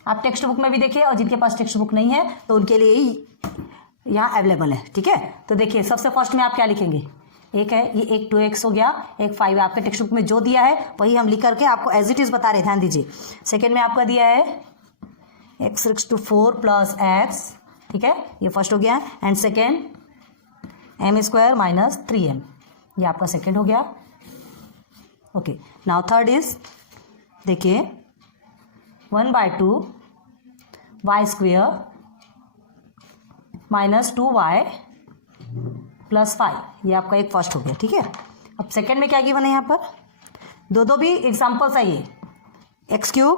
आप टेक्स्ट बुक में भी देखिए, और जिनके पास टेक्स्ट बुक नहीं है तो उनके लिए ही यहाँ अवेलेबल है, ठीक है। तो देखिए सबसे फर्स्ट में आप क्या लिखेंगे? एक है ये, एक 2x हो गया, एक 5 है। आपके टेक्स्ट बुक में जो दिया है वही हम लिख करके आपको एज इट इज बता रहे, ध्यान दीजिए। सेकेंड में आपका दिया है x raised to 4 plus x, ठीक है, ये फर्स्ट हो गया। And second m² minus 3m, ये आपका सेकेंड हो गया। ओके, नाउ थर्ड इज, देखिए 1/2 y² माइनस 2y प्लस 5, ये आपका एक फर्स्ट हो गया, ठीक है। अब सेकेंड में क्या गिवन है यहाँ पर? दो भी एग्जाम्पल्स है ये, x³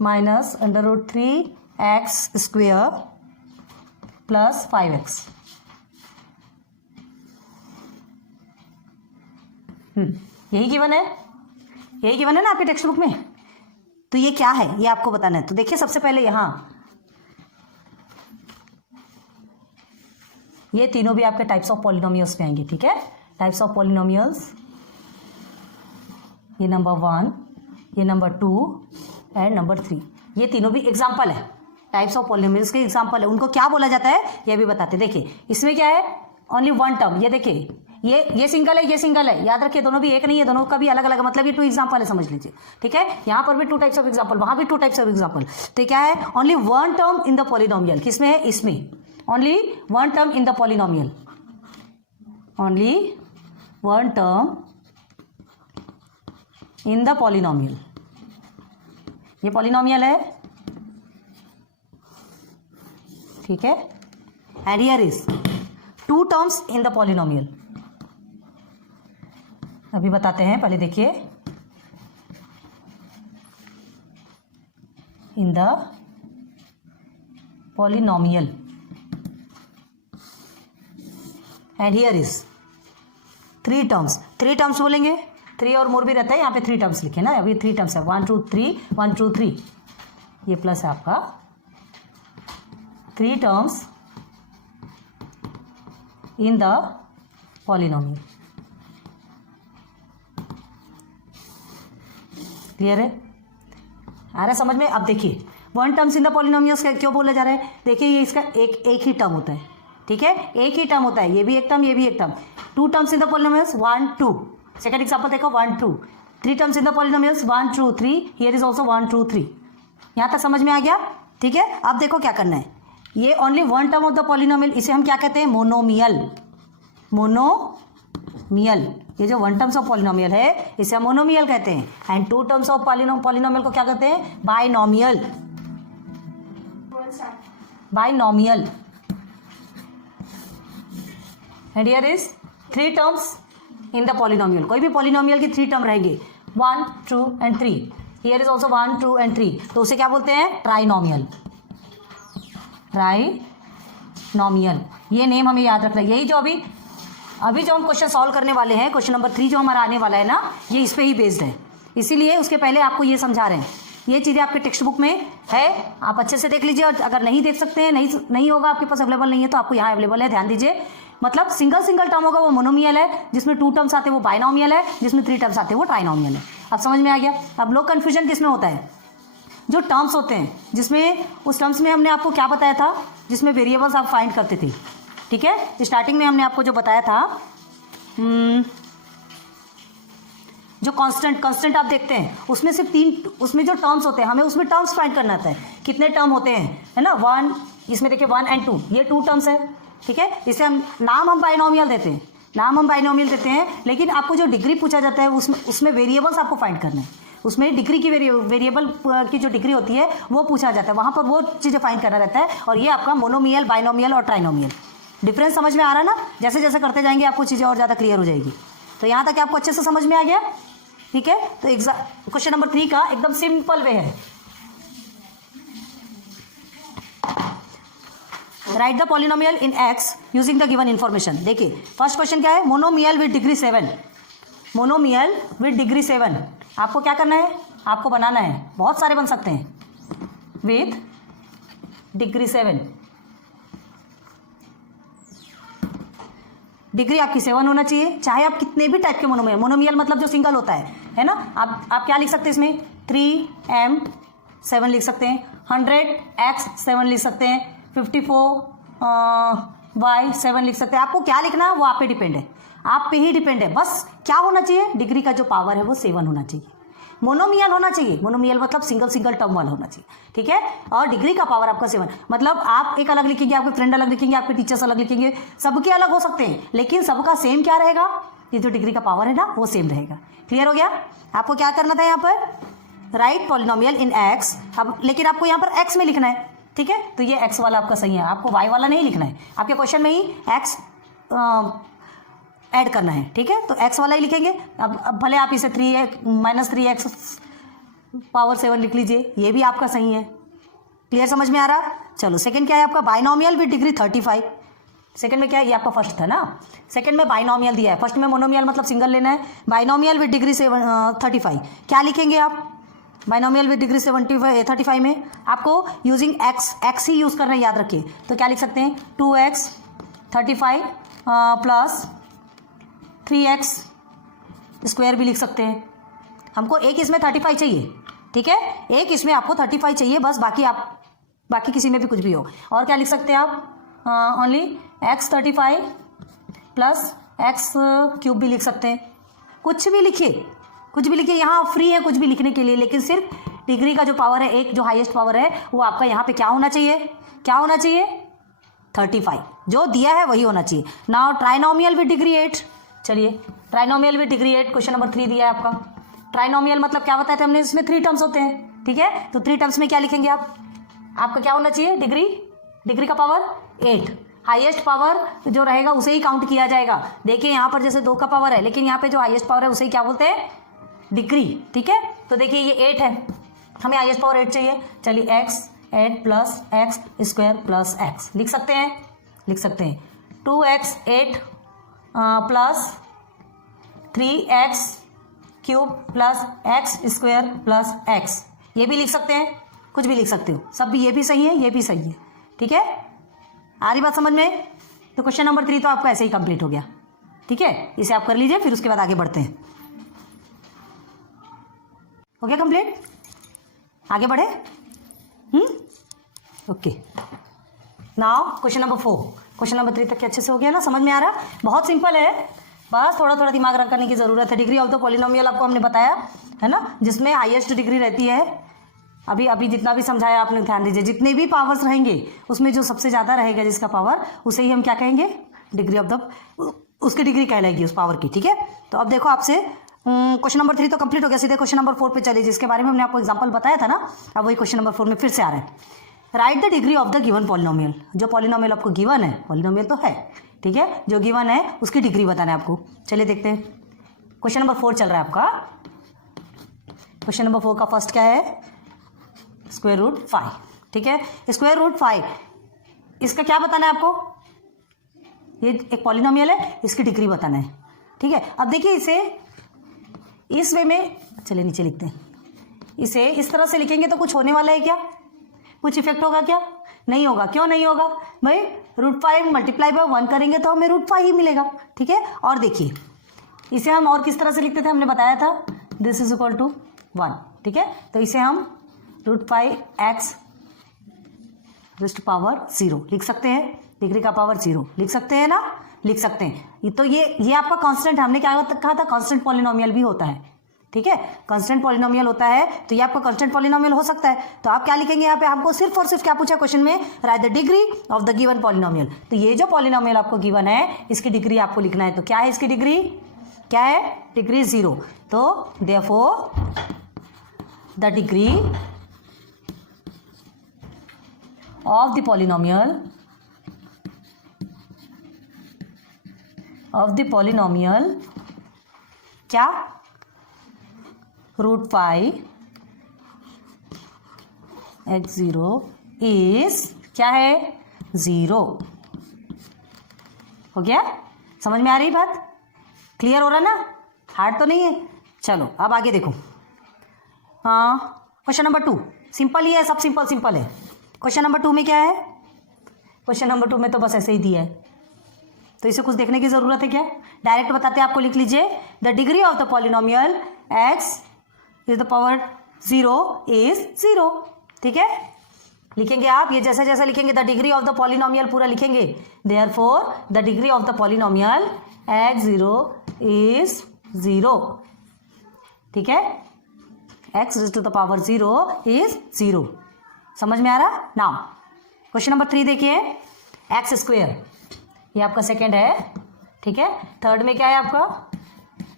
minus √3x² plus 5x। यही गिवन है, ना आपके टेक्स्ट बुक में। तो ये क्या है, ये आपको बताना है। तो देखिए सबसे पहले यहाँ ये तीनों भी आपके टाइप्स ऑफ पॉलिनोमियल्स में आएंगे, ठीक है। टाइप्स ऑफ पॉलिनोमियल्स, ये नंबर 1, ये नंबर 2 एंड नंबर 3, ये तीनों भी एग्जाम्पल है, टाइप्स ऑफ पॉलिनोमियल्स के एग्जाम्पल है। उनको क्या बोला जाता है ये भी बताते। देखिए इसमें क्या है, ओनली वन टर्म। ये देखिए ये सिंगल है, ये सिंगल है, याद रखिए दोनों भी एक नहीं है, दोनों का भी अलग अलग, मतलब ये 2 एग्जाम्पल है, समझ लीजिए, ठीक है। यहाँ पर भी 2 टाइप्स ऑफ एग्जाम्पल, वहां भी 2 टाइप्स ऑफ एग्जाम्पल। तो क्या है, only one term in the polynomial. किसमें है? इसमें only one term in the polynomial, only one term in the polynomial. ये पॉलिनोमियल है, ठीक है। And here is 2 terms in the polynomial. अभी बताते हैं, पहले देखिए in the polynomial and here is 3 terms. 3 terms बोलेंगे, 3 और मोर भी रहता है, यहाँ पे 3 टर्म्स लिखे ना। अभी 3 टर्म्स है, 1 2 3 1 2 3, ये प्लस है आपका 3 terms in the polynomial. Clear है, आ रहा है समझ में? अब देखिए 1 टर्म्स इन द पॉलिनोमियल्स क्यों बोला जा रहा है? देखिए ये इसका एक ही टर्म होता है, ठीक है, एक ही टर्म होता है, ये भी एक टर्म, ये भी एक term. 2 terms in the polynomials 1 2। Second example देखो 1 2। 3 terms in the polynomials 1 2 3, here is also 1 2 3। यहाँ तक समझ में आ गया, ठीक है। अब देखो क्या करना है, ये only one term of the polynomial, इसे हम क्या कहते हैं? मोनोमियल। मोनोमियल, ये जो 1 टर्म्स ऑफ पॉलिनोमियल है इसे हम मोनोमियल कहते हैं। एंड 2 टर्म्स ऑफ पॉलिनोमियल को क्या कहते हैं? Binomial. Binomial. And here is 3 terms in the polynomial. कोई भी पॉलिनोमियल की 3 टर्म रहेंगे, 1 2 and 3। Here is also 1 2 and 3, तो उसे क्या बोलते हैं? ट्राइनोमियल। ट्राइनोमियल, ये नेम हमें याद रखना है। यही जो अभी जो हम क्वेश्चन सॉल्व करने वाले हैं, क्वेश्चन नंबर 3 जो हमारा आने वाला है ना, ये इस पे ही बेस्ड है, इसीलिए उसके पहले आपको ये समझा रहे हैं। ये चीज़ें आपके टेक्स्ट बुक में है, आप अच्छे से देख लीजिए। और अगर नहीं देख सकते हैं, नहीं होगा आपके पास, अवेलेबल नहीं है, तो आपको यहाँ अवेलेबल है, ध्यान दीजिए। मतलब सिंगल टर्म होगा वो मोनोमियल है, जिसमें 2 टर्म्स आते हैं वो बाइनोमियल है, जिसमें 3 टर्म्स आते हैं वो ट्राइनोमियल है। अब समझ में आ गया। अब लोग कन्फ्यूजन किसमें होता है, जो टर्म्स होते हैं, जिसमें उस टर्म्स में हमने आपको क्या बताया था, जिसमें वेरिएबल्स आप फाइंड करते थे, ठीक है। स्टार्टिंग में हमने आपको जो बताया था, जो कांस्टेंट आप देखते हैं, उसमें सिर्फ 3, उसमें जो टर्म्स होते हैं, हमें उसमें टर्म्स फाइंड करना होता है, कितने टर्म होते हैं, है ना। 1, इसमें देखिए 1 और 2, ये 2 टर्म्स है, ठीक है। इसे हम बाइनोमियल देते हैं, लेकिन आपको जो डिग्री पूछा जाता है उसमें वेरिएबल्स आपको फाइंड करना है, उसमें डिग्री की वेरिएबल की जो डिग्री होती है वो पूछा जाता है, वहाँ पर वो चीज़ें फाइंड करना रहता है। और ये आपका मोनोमियल, बाइनोमियल और ट्राइनोमियल। डिफरेंस समझ में आ रहा है ना। जैसे जैसे करते जाएंगे आपको चीज़ें और ज़्यादा क्लियर हो जाएगी। तो यहाँ तक आपको अच्छे से समझ में आ गया, ठीक है। तो क्वेश्चन नंबर 3 का एकदम सिंपल वे है, right the polynomial in x using the given information. देखिए फर्स्ट क्वेश्चन क्या है, monomial with degree 7। Monomial with degree 7 आपको क्या करना है, आपको बनाना है, बहुत सारे बन सकते हैं, विथ डिग्री 7। डिग्री आपकी 7 होना चाहिए, चाहे आप कितने भी टाइप के मोनोमियल मतलब जो सिंगल होता है ना। आप क्या लिख सकते हैं इसमें, 3m7 लिख सकते हैं, 100x7 लिख सकते हैं, 54y7 लिख सकते हैं। आपको क्या लिखना है वो आप पे डिपेंड है, आप पे ही डिपेंड है। बस क्या होना चाहिए, डिग्री का जो पावर है वो 7 होना चाहिए। मोनोमियल होना चाहिए, मोनोमियल मतलब सिंगल टर्म वाला होना चाहिए, ठीक है। और डिग्री का पावर आपका 7, मतलब आप एक अलग लिखेंगे, आपके फ्रेंड अलग लिखेंगे, आपके टीचर्स अलग लिखेंगे, सबके अलग हो सकते हैं, लेकिन सबका सेम क्या रहेगा, ये जो डिग्री का पावर है ना वो सेम रहेगा। क्लियर हो गया। आपको क्या करना था यहाँ पर, राइट पॉलिनोमियल इन एक्स। अब लेकिन आपको यहाँ पर एक्स में लिखना है, ठीक है। तो ये एक्स वाला आपका सही है, आपको वाई वाला नहीं लिखना है, आपके क्वेश्चन में ही एक्स ऐड करना है, ठीक है। तो x वाला ही लिखेंगे। अब भले आप इसे 3x पावर 7 लिख लीजिए, ये भी आपका सही है। क्लियर, समझ में आ रहा। चलो सेकंड क्या है आपका, बाइनोमियल विद डिग्री 35। सेकंड में क्या है, ये आपका फर्स्ट था ना, सेकंड में बाइनोमियल दिया है, फर्स्ट में मोनोमियल मतलब सिंगल लेना है। बाइनोमियल विद डिग्री 35 क्या लिखेंगे आप, बाइनोमियल विद डिग्री 35 में आपको यूजिंग एक्स ही यूज करना है, याद रखिए। तो क्या लिख सकते हैं, 2x 35 प्लस 3x स्क्वायर भी लिख सकते हैं। हमको एक इसमें 35 चाहिए, ठीक है, एक इसमें आपको 35 चाहिए बस, बाकी किसी में भी कुछ भी हो। और क्या लिख सकते हैं आप, only x 35 plus x cube भी लिख सकते हैं। कुछ भी लिखिए, यहाँ फ्री है कुछ भी लिखने के लिए, लेकिन सिर्फ डिग्री का जो पावर है, एक जो हाईएस्ट पावर है वो आपका यहाँ पे क्या होना चाहिए, 35 जो दिया है वही होना चाहिए। नाउ ट्राइनोमियल विद डिग्री 8, चलिए trinomial with degree 8 question number 3 दिया है आपका। ट्राइनोमियल मतलब क्या बताया था हमने, इसमें 3 टर्म्स होते हैं, ठीक है। तो 3 टर्म्स में क्या लिखेंगे आपका क्या होना चाहिए, डिग्री का पावर 8, हाईएस्ट पावर जो रहेगा उसे ही काउंट किया जाएगा। देखिए यहाँ पर जैसे 2 का पावर है, लेकिन यहाँ पे जो हाईएस्ट पावर है उसे ही क्या बोलते हैं, डिग्री, ठीक है। तो देखिए ये 8 है, हमें हाईएस्ट पावर 8 चाहिए। चलिए x 8 plus x square plus x लिख सकते हैं 2x 8 plus 3x cube plus x square plus x, ये भी लिख सकते हैं, कुछ भी लिख सकते हो, सब भी, ये भी सही है, ये भी सही है, ठीक है। आ रही बात समझ में। तो क्वेश्चन नंबर 3 तो आपका ऐसे ही कंप्लीट हो गया, ठीक है। इसे आप कर लीजिए, फिर उसके बाद आगे बढ़ते हैं। हो गया कंप्लीट, आगे बढ़े। Okay, now question number 4। Question number 3 तक अच्छे से हो गया ना, समझ में आ रहा। बहुत सिंपल है, बस थोड़ा थोड़ा दिमाग रखने की ज़रूरत है। डिग्री ऑफ द पॉलिनोमियल आपको हमने बताया है ना, जिसमें हाईएस्ट डिग्री रहती है। अभी जितना भी समझाया आपने, ध्यान दीजिए, जितने भी पावर्स रहेंगे उसमें जो सबसे ज़्यादा रहेगा जिसका पावर, उसे ही हम क्या कहेंगे, डिग्री ऑफ द, उसकी डिग्री कहलाएगी उस पावर की, ठीक है। तो अब देखो आपसे क्वेश्चन नंबर 3 तो कंप्लीट हो गया, सीधे क्वेश्चन नंबर 4 पे चले, जिसके बारे में हमने आपको एग्जांपल बताया था ना। अब वही क्वेश्चन नंबर 4 में फिर से आ रहा है। Right the degree of the given polynomial. जो पॉलिनोमियल आपको गिवन है, पॉलिनोमियल तो है, ठीक है, जो गिवन है उसकी डिग्री बताना है आपको। चलिए देखते हैं, क्वेश्चन नंबर 4 चल रहा है आपका। क्वेश्चन नंबर 4 का फर्स्ट क्या है, स्क्वायर रूट 5, ठीक है। स्क्वायर रूट 5 इसका क्या बताना है आपको, ये एक पॉलिनोमियल है, इसकी डिग्री बताना है, ठीक है। अब देखिए इसे इस वे में, चलिए नीचे लिखते हैं, इसे इस तरह से लिखेंगे तो कुछ होने वाला है क्या? कुछ इफेक्ट होगा क्या? नहीं होगा। क्यों नहीं होगा भाई? √5 मल्टीप्लाई बाय 1 करेंगे तो हमें √5 ही मिलेगा। ठीक है, और देखिए इसे हम और किस तरह से लिखते थे, हमने बताया था दिस इज इक्वल टू 1। ठीक है, तो इसे हम √5x रेज़्ड पावर 0 लिख सकते हैं, डिग्री का पावर 0 लिख सकते हैं ना, लिख सकते हैं। तो ये आपका कांस्टेंट, हमने क्या कहा था, कांस्टेंट पॉलिनोमियल भी होता है। ठीक है, कांस्टेंट पॉलिनोमियल होता है, तो ये आपका कांस्टेंट पॉलिनोमियल हो सकता है। तो आप क्या लिखेंगे यहाँ पे, आपको सिर्फ और सिर्फ क्या पूछा क्वेश्चन में, right the degree of the given polynomial. तो ये जो पॉलिनोमियल आपको गिवन है इसकी डिग्री आपको लिखना है। तो क्या है इसकी डिग्री, क्या है, डिग्री 0। तो therefore the degree of the polynomial क्या, √5 x0 इज क्या है, 0। हो गया, समझ में आ रही बात, क्लियर हो रहा ना, हार्ड तो नहीं है। चलो अब आगे देखो, क्वेश्चन नंबर 2 सिंपल ही है, सब सिंपल है। क्वेश्चन नंबर 2 में क्या है, क्वेश्चन नंबर 2 में तो बस ऐसे ही दिया है, तो इसे कुछ देखने की जरूरत है क्या, डायरेक्ट बताते हैं आपको। लिख लीजिए the degree of the polynomial x is the power 0 is 0। ठीक है, लिखेंगे आप ये जैसा जैसा लिखेंगे, the degree of the polynomial पूरा लिखेंगे। Therefore the degree of the polynomial x0 is 0। ठीक है, x raised to the power 0 is 0। समझ में आ रहा। नाउ क्वेश्चन नंबर 3 देखिए, एक्स स्क्वेयर, ये आपका सेकेंड है। ठीक है, थर्ड में क्या है आपका,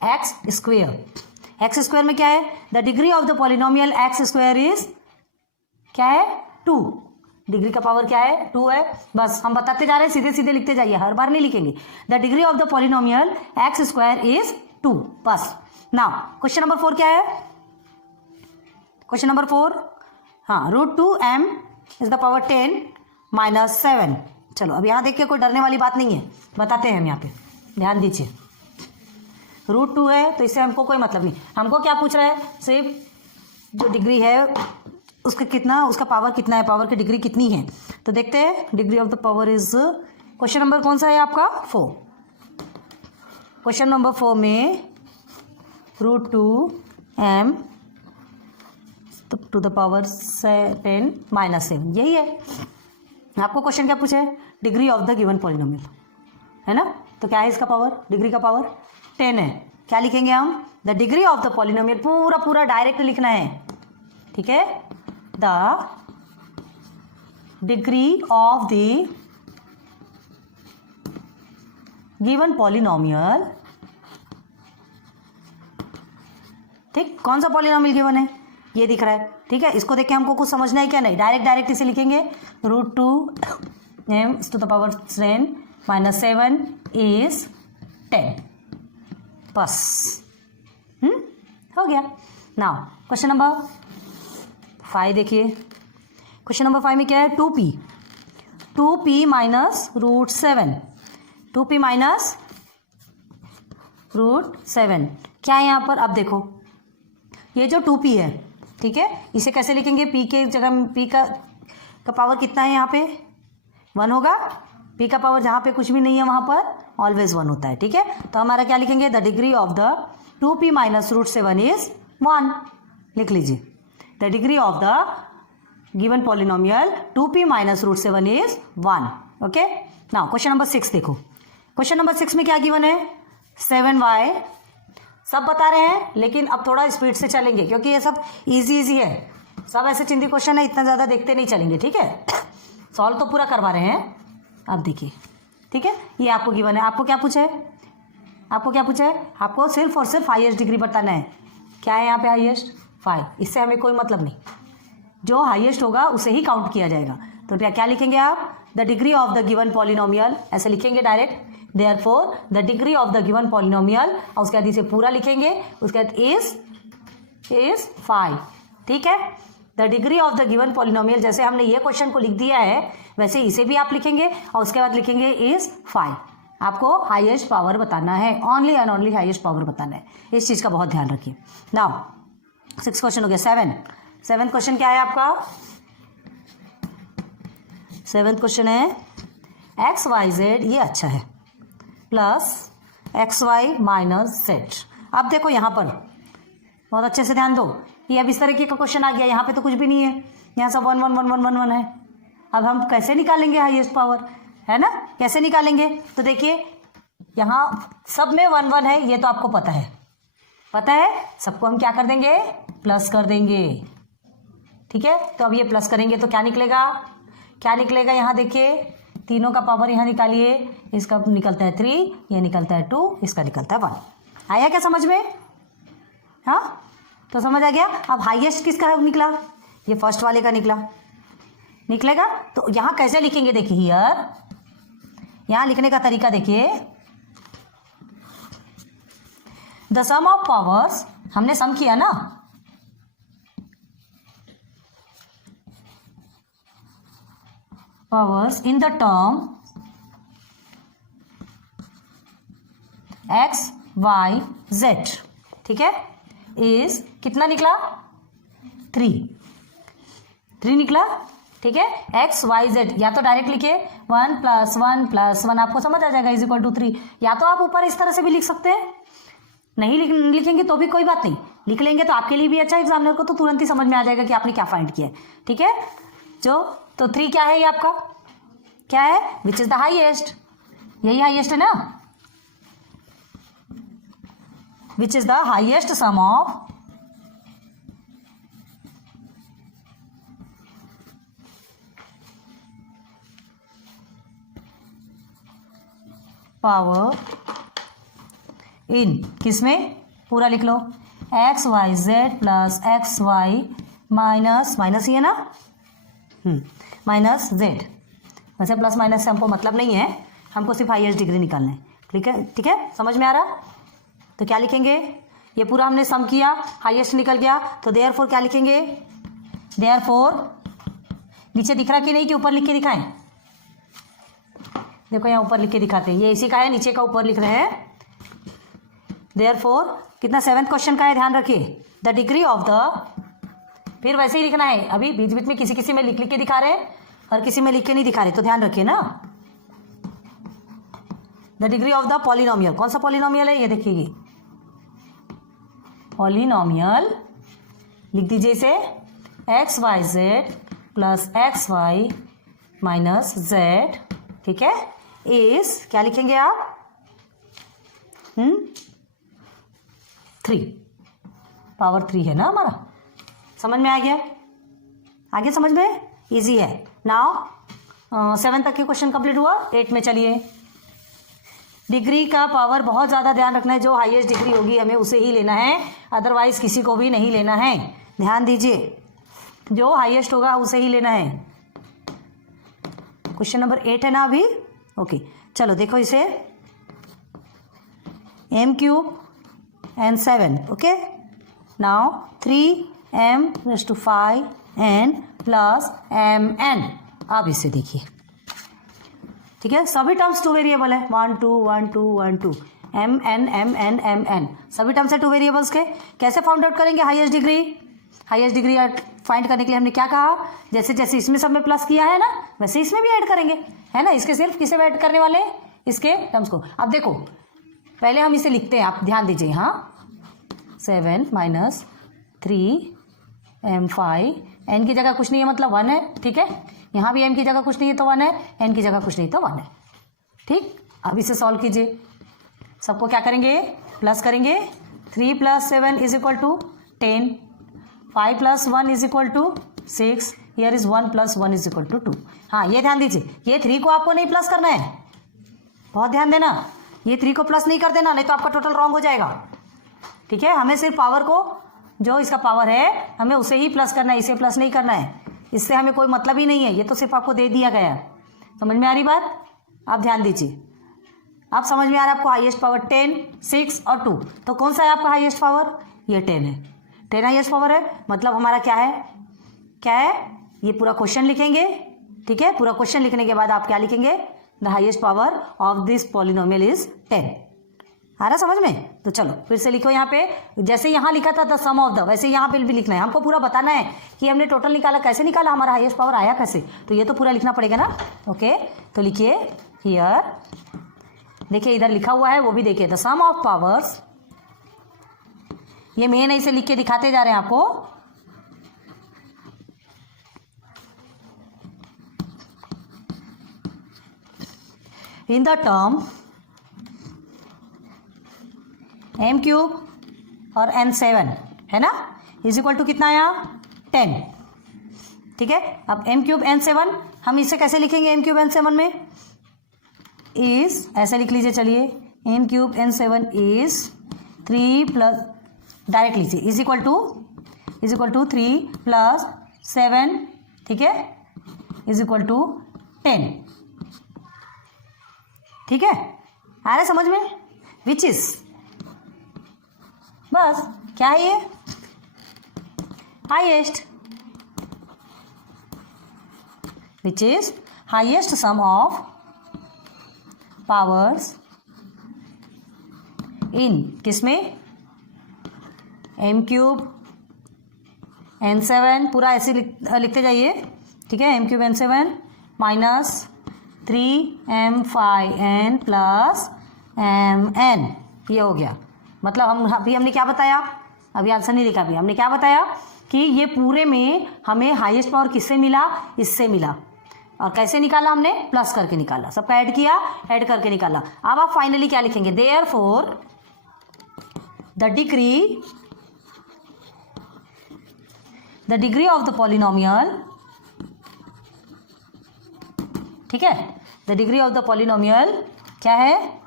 एक्स स्क्वेयर में क्या है, the degree of the polynomial x square is क्या है, 2। डिग्री का पावर क्या है, 2 है। बस हम बताते जा रहे हैं, सीधे सीधे लिखते जाइए, हर बार नहीं लिखेंगे। The degree of the polynomial x square is 2, बस। नाउ क्वेश्चन नंबर 4 क्या है, क्वेश्चन नंबर 4, हाँ, √2m इज द पावर 10 - 7। चलो अब यहाँ देखिए, कोई डरने वाली बात नहीं है, बताते हैं हम यहाँ पे, ध्यान दीजिए। √2 है तो इससे हमको कोई मतलब नहीं, हमको क्या पूछ रहा है, सिर्फ जो डिग्री है उसका कितना, उसका पावर कितना है, पावर की डिग्री कितनी है। तो देखते हैं, degree of the power is, question number कौन सा है आपका, 4। क्वेश्चन नंबर 4 में √2m टू द पावर 10 - 7, यही है आपको क्वेश्चन। क्या पूछा है, degree of the given polynomial, है ना। तो क्या है इसका पावर, डिग्री का पावर 10 है। क्या लिखेंगे हम, the degree of the polynomial, पूरा डायरेक्ट लिखना है। ठीक है, the degree of the given polynomial. ठीक, कौन सा पॉलिनोमियल गिवन है, ये दिख रहा है। ठीक है, इसको देख के हमको कुछ समझना है क्या, नहीं, डायरेक्ट इसे लिखेंगे, √2m to the power 10 - 7 is 10, बस। हो गया। नाउ क्वेश्चन नंबर 5 देखिए, क्वेश्चन नंबर 5 में क्या है, 2p -√7, 2p -√7 क्या है यहाँ पर। अब देखो ये जो 2p है, ठीक है, इसे कैसे लिखेंगे, p के जगह p का पावर कितना है, यहाँ पे 1 होगा। p का पावर जहाँ पे कुछ भी नहीं है वहाँ पर ऑलवेज 1 होता है। ठीक है, तो हमारा क्या लिखेंगे, the degree of the 2p -√7 is 1। लिख लीजिए, the degree of the given polynomial 2p -√7 is 1। Okay, now question number 6 देखो, क्वेश्चन नंबर 6 में क्या गिवन है, 7y, सब बता रहे हैं लेकिन अब थोड़ा स्पीड से चलेंगे क्योंकि ये सब इजी है, सब ऐसे चिंदी क्वेश्चन है, इतना ज़्यादा देखते नहीं चलेंगे। ठीक है, सॉल्व तो पूरा करवा रहे हैं। अब देखिए, ठीक है, ये आपको गिवन है, आपको क्या पूछा है, आपको सिर्फ और सिर्फ हाईएस्ट डिग्री बताना है। क्या है यहाँ पे हाईएस्ट, 5, इससे हमें कोई मतलब नहीं, जो हाईएस्ट होगा उसे ही काउंट किया जाएगा। तो क्या लिखेंगे आप, the degree of the given polynomial, ऐसे लिखेंगे direct, therefore the degree of the given polynomial, और उसके बाद इसे पूरा लिखेंगे, उसके बाद इज 5। ठीक है, the degree of the given polynomial, जैसे हमने ये क्वेश्चन को लिख दिया है वैसे इसे भी आप लिखेंगे और उसके बाद लिखेंगे इज 5। आपको हाईएस्ट पावर बताना है, only and only highest power बताना है, इस चीज़ का बहुत ध्यान रखिए। नाउ 6 क्वेश्चन हो गया। 7th क्वेश्चन क्या है आपका? 7th क्वेश्चन है XYZ, ये अच्छा है, प्लस XY माइनस Z। अब देखो यहाँ पर बहुत अच्छे से ध्यान दो, ये अब इस तरीके का क्वेश्चन आ गया, यहाँ पे तो कुछ भी नहीं है, यहाँ सब 1 1 1 1 1 1 है। अब हम कैसे निकालेंगे हाईएस्ट पावर, है ना? कैसे निकालेंगे? तो देखिए यहाँ सब में 1 1 है, ये तो आपको पता है, सबको हम क्या कर देंगे? प्लस कर देंगे, ठीक है? तो अब ये प्लस करेंगे तो क्या निकलेगा? यहाँ देखिए तीनों का पावर यहाँ निकालिए, इसका निकलता है 3, ये निकलता है 2, इसका निकलता है 1। आया क्या समझ में? हाँ, तो समझ आ गया। अब हाईएस्ट किसका निकला? ये फर्स्ट वाले का निकलेगा। तो यहाँ कैसे लिखेंगे? देखिए हियर, यहाँ लिखने का तरीका देखिए, द सम ऑफ पावर्स, हमने सम किया ना, powers in the term x y z, ठीक है, इज कितना निकला? 3 निकला, ठीक है। x y z, या तो डायरेक्ट लिखे 1 + 1 + 1, आपको समझ आ जाएगा, = 3। या तो आप ऊपर इस तरह से भी लिख सकते हैं, नहीं लिखेंगे तो भी कोई बात नहीं, लिख लेंगे तो आपके लिए भी अच्छा, एग्जामिनर को तो तुरंत ही समझ में आ जाएगा कि आपने क्या फाइंड किया है, ठीक है। तो 3 क्या है? ये आपका क्या है? विच इज द हाईएस्ट, यही हाईएस्ट है ना, which is the highest sum of power in, किसमें? पूरा लिख लो, X Y Z plus x Y minus ये ना, माइनस जेड। वैसे प्लस माइनस से हमको मतलब नहीं है, हमको सिर्फ हाईएस्ट डिग्री निकालना है, ठीक है, समझ में आ रहा? तो क्या लिखेंगे? ये पूरा हमने सम किया, हाईएस्ट निकल गया, तो देयरफॉर क्या लिखेंगे? देयरफॉर, नीचे दिख रहा कि नहीं कि ऊपर लिख के दिखाएं? देखो यहाँ ऊपर लिख के दिखाते हैं, ये इसी का है, नीचे का ऊपर लिख रहे हैं। देयरफॉर कितना? 7th क्वेश्चन का है, ध्यान रखिए, द डिग्री ऑफ द, फिर वैसे ही लिखना है, अभी बीच बीच में किसी में लिख के दिखा रहे हैं और किसी में लिख के नहीं दिखा रहे, तो ध्यान रखिए ना। The degree of the polynomial, कौन सा पॉलिनोमियल है? ये देखिए, पॉलिनोमियल लिख दीजिए इसे, x Y Z plus x Y minus z, ठीक है, इज क्या लिखेंगे आप? 3, पावर 3 है ना हमारा, समझ में आ गया? आगे समझ में इजी है। नाउ 7 तक के क्वेश्चन कंप्लीट हुआ, 8 में चलिए। डिग्री का पावर बहुत ज़्यादा ध्यान रखना है, जो हाईएस्ट डिग्री होगी हमें उसे ही लेना है, अदरवाइज किसी को भी नहीं लेना है। ध्यान दीजिए, जो हाईएस्ट होगा उसे ही लेना है। क्वेश्चन नंबर 8 है ना अभी, ओके। चलो देखो इसे, m³ and 7, okay. Now 3m⁵n plus mn, अब इसे देखिए, ठीक है, सभी टर्म्स 2 वेरिएबल है, 1 2 1 2 1 2, mn सभी टर्म्स है 2 वेरिएबल्स के। कैसे फाउंड आउट करेंगे highest degree? Highest degree find करने के लिए हमने क्या कहा? जैसे जैसे इसमें सब में प्लस किया है ना, वैसे इसमें भी ऐड करेंगे, है ना। इसके सिर्फ किसे ऐड करने वाले? इसके टर्म्स को। अब देखो पहले हम इसे लिखते हैं, आप ध्यान दीजिए, हाँ, 7 - 3m5, n की जगह कुछ नहीं है मतलब 1 है, ठीक है। यहाँ भी m की जगह कुछ नहीं है तो 1 है, n की जगह कुछ नहीं तो 1 है, ठीक। अब इसे सॉल्व कीजिए, सबको क्या करेंगे? प्लस करेंगे। 3 + 7 = 10, 5 + 1 = 6, हियर इज 1 + 1 = 2। हाँ, ये ध्यान दीजिए, ये 3 को आपको नहीं प्लस करना है, बहुत ध्यान देना, ये 3 को प्लस नहीं कर देना, नहीं तो आपका टोटल रॉन्ग हो जाएगा, ठीक है। हमें सिर्फ पावर को, जो इसका पावर है, हमें उसे ही प्लस करना है, इसे प्लस नहीं करना है, इससे हमें कोई मतलब ही नहीं है, ये तो सिर्फ आपको दे दिया गया है। समझ में आ रही बात? आप ध्यान दीजिए, आप समझ में आ रहा है आपको हाईएस्ट पावर 10, 6 और 2, तो कौन सा है आपका हाईएस्ट पावर? ये 10 है, 10 हाईएस्ट पावर है, मतलब हमारा क्या है? ये पूरा क्वेश्चन लिखेंगे, ठीक है। पूरा क्वेश्चन लिखने के बाद आप क्या लिखेंगे? The highest power of this polynomial is 10। आ रहा समझ में? तो चलो फिर से लिखो यहाँ पे, जैसे यहाँ लिखा था द सम ऑफ द, वैसे यहाँ पे भी लिखना है। हमको पूरा बताना है कि हमने टोटल निकाला, कैसे निकाला, हमारा हाईएस्ट पावर आया कैसे, तो ये तो पूरा लिखना पड़ेगा ना। ओके, तो लिखिए हियर, देखिए इधर लिखा हुआ है वो भी देखिए, द सम ऑफ पावर्स, ये मेन ऐसे लिख के दिखाते जा रहे हैं आपको। इन द टर्म m³ और n7 है ना, इज इक्वल टू कितना आया 10। ठीक है, अब m³ n7 हम इसे कैसे लिखेंगे, m³ n7 में इज, ऐसे लिख लीजिए, चलिए m³ n7 is 3 plus, direct लीजिए, इज इक्वल टू 3 प्लस 7, ठीक है, इज इक्वल टू 10। ठीक है, आ रहा है समझ में, विच इज, बस क्या है ये, highest, which is highest sum of powers in, किसमें, m³ n7, पूरा ऐसे लिखते जाइए। ठीक है, m³ n7 minus 3m5n plus mn, ये हो गया। मतलब हमने क्या बताया, अभी आंसर नहीं लिखा, अभी हमने क्या बताया कि ये पूरे में हमें हाईएस्ट पावर किससे मिला, इससे मिला, और कैसे निकाला हमने, प्लस करके निकाला, सबका ऐड किया, ऐड करके निकाला। अब आप फाइनली क्या लिखेंगे, therefore the degree of the polynomial, ठीक है, the degree of the polynomial क्या है,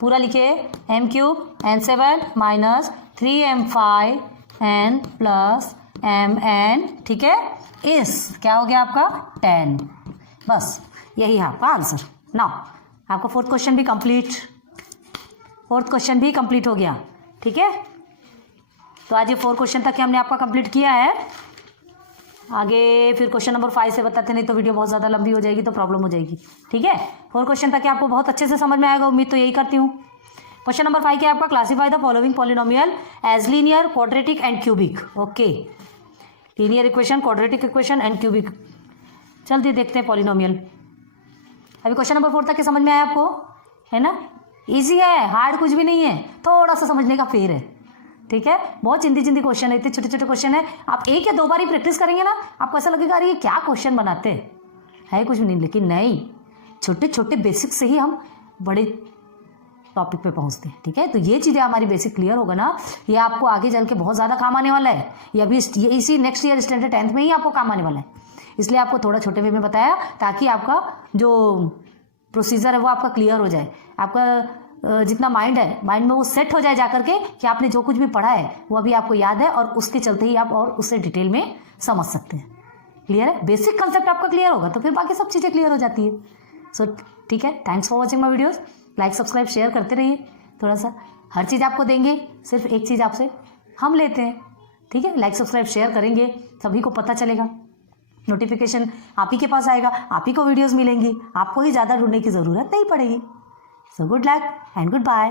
पूरा लिखिए, m³ n7 minus 3m5n plus mn, ठीक है, इस क्या हो गया आपका 10। बस यही है आपका आंसर। नाउ आपका फोर्थ क्वेश्चन भी कंप्लीट हो गया। ठीक है, तो आज ये 4 क्वेश्चन तक हमने आपका कंप्लीट किया है। आगे फिर क्वेश्चन नंबर 5 से बताते, नहीं तो वीडियो बहुत ज़्यादा लंबी हो जाएगी तो प्रॉब्लम हो जाएगी। ठीक है, 4 क्वेश्चन तक आपको बहुत अच्छे से समझ में आएगा, उम्मीद तो यही करती हूँ। क्वेश्चन नंबर 5 क्या आपका, classify the following polynomial as linear, quadratic and cubic. Okay, linear equation, quadratic equation and cubic. जल्दी देखते हैं पॉलिनोमियल। अभी क्वेश्चन नंबर 4 तक के समझ में आया आपको, है ना, ईजी है, हार्ड कुछ भी नहीं है, थोड़ा सा समझने का फेर है। ठीक है, बहुत चिंदी क्वेश्चन है, इतने छोटे छोटे क्वेश्चन है, आप 1 या 2 बार ही प्रैक्टिस करेंगे ना, आपको ऐसा लगेगा अरे ये क्या क्वेश्चन बनाते हैं कुछ भी नहीं, लेकिन नहीं, छोटे छोटे बेसिक से ही हम बड़े टॉपिक पे पहुंचते हैं। ठीक है, तो ये चीज़ें हमारी बेसिक क्लियर होगा ना, ये आपको आगे चल के बहुत ज़्यादा काम आने वाला है, ये अभी इसी नेक्स्ट ईयर स्टैंडर्ड 10th में ही आपको काम आने वाला है, इसलिए आपको थोड़ा छोटे वे में बताया, ताकि आपका जो प्रोसीजर है वो आपका क्लियर हो जाए, आपका जितना माइंड है, माइंड में वो सेट हो जाए जाकर के कि आपने जो कुछ भी पढ़ा है वो अभी आपको याद है, और उसके चलते ही आप और उससे डिटेल में समझ सकते हैं। क्लियर है, बेसिक कंसेप्ट आपका क्लियर होगा तो फिर बाकी सब चीज़ें क्लियर हो जाती है। सो ठीक है, thanks for watching my videos, like subscribe share करते रहिए, थोड़ा सा हर चीज़ आपको देंगे, सिर्फ एक चीज़ आपसे हम लेते हैं। ठीक है, लाइक सब्सक्राइब शेयर करेंगे, सभी को पता चलेगा, नोटिफिकेशन आप ही के पास आएगा, आप ही को वीडियोज़ मिलेंगी, आपको ही ज़्यादा ढूंढने की ज़रूरत नहीं पड़ेगी। So good luck and goodbye.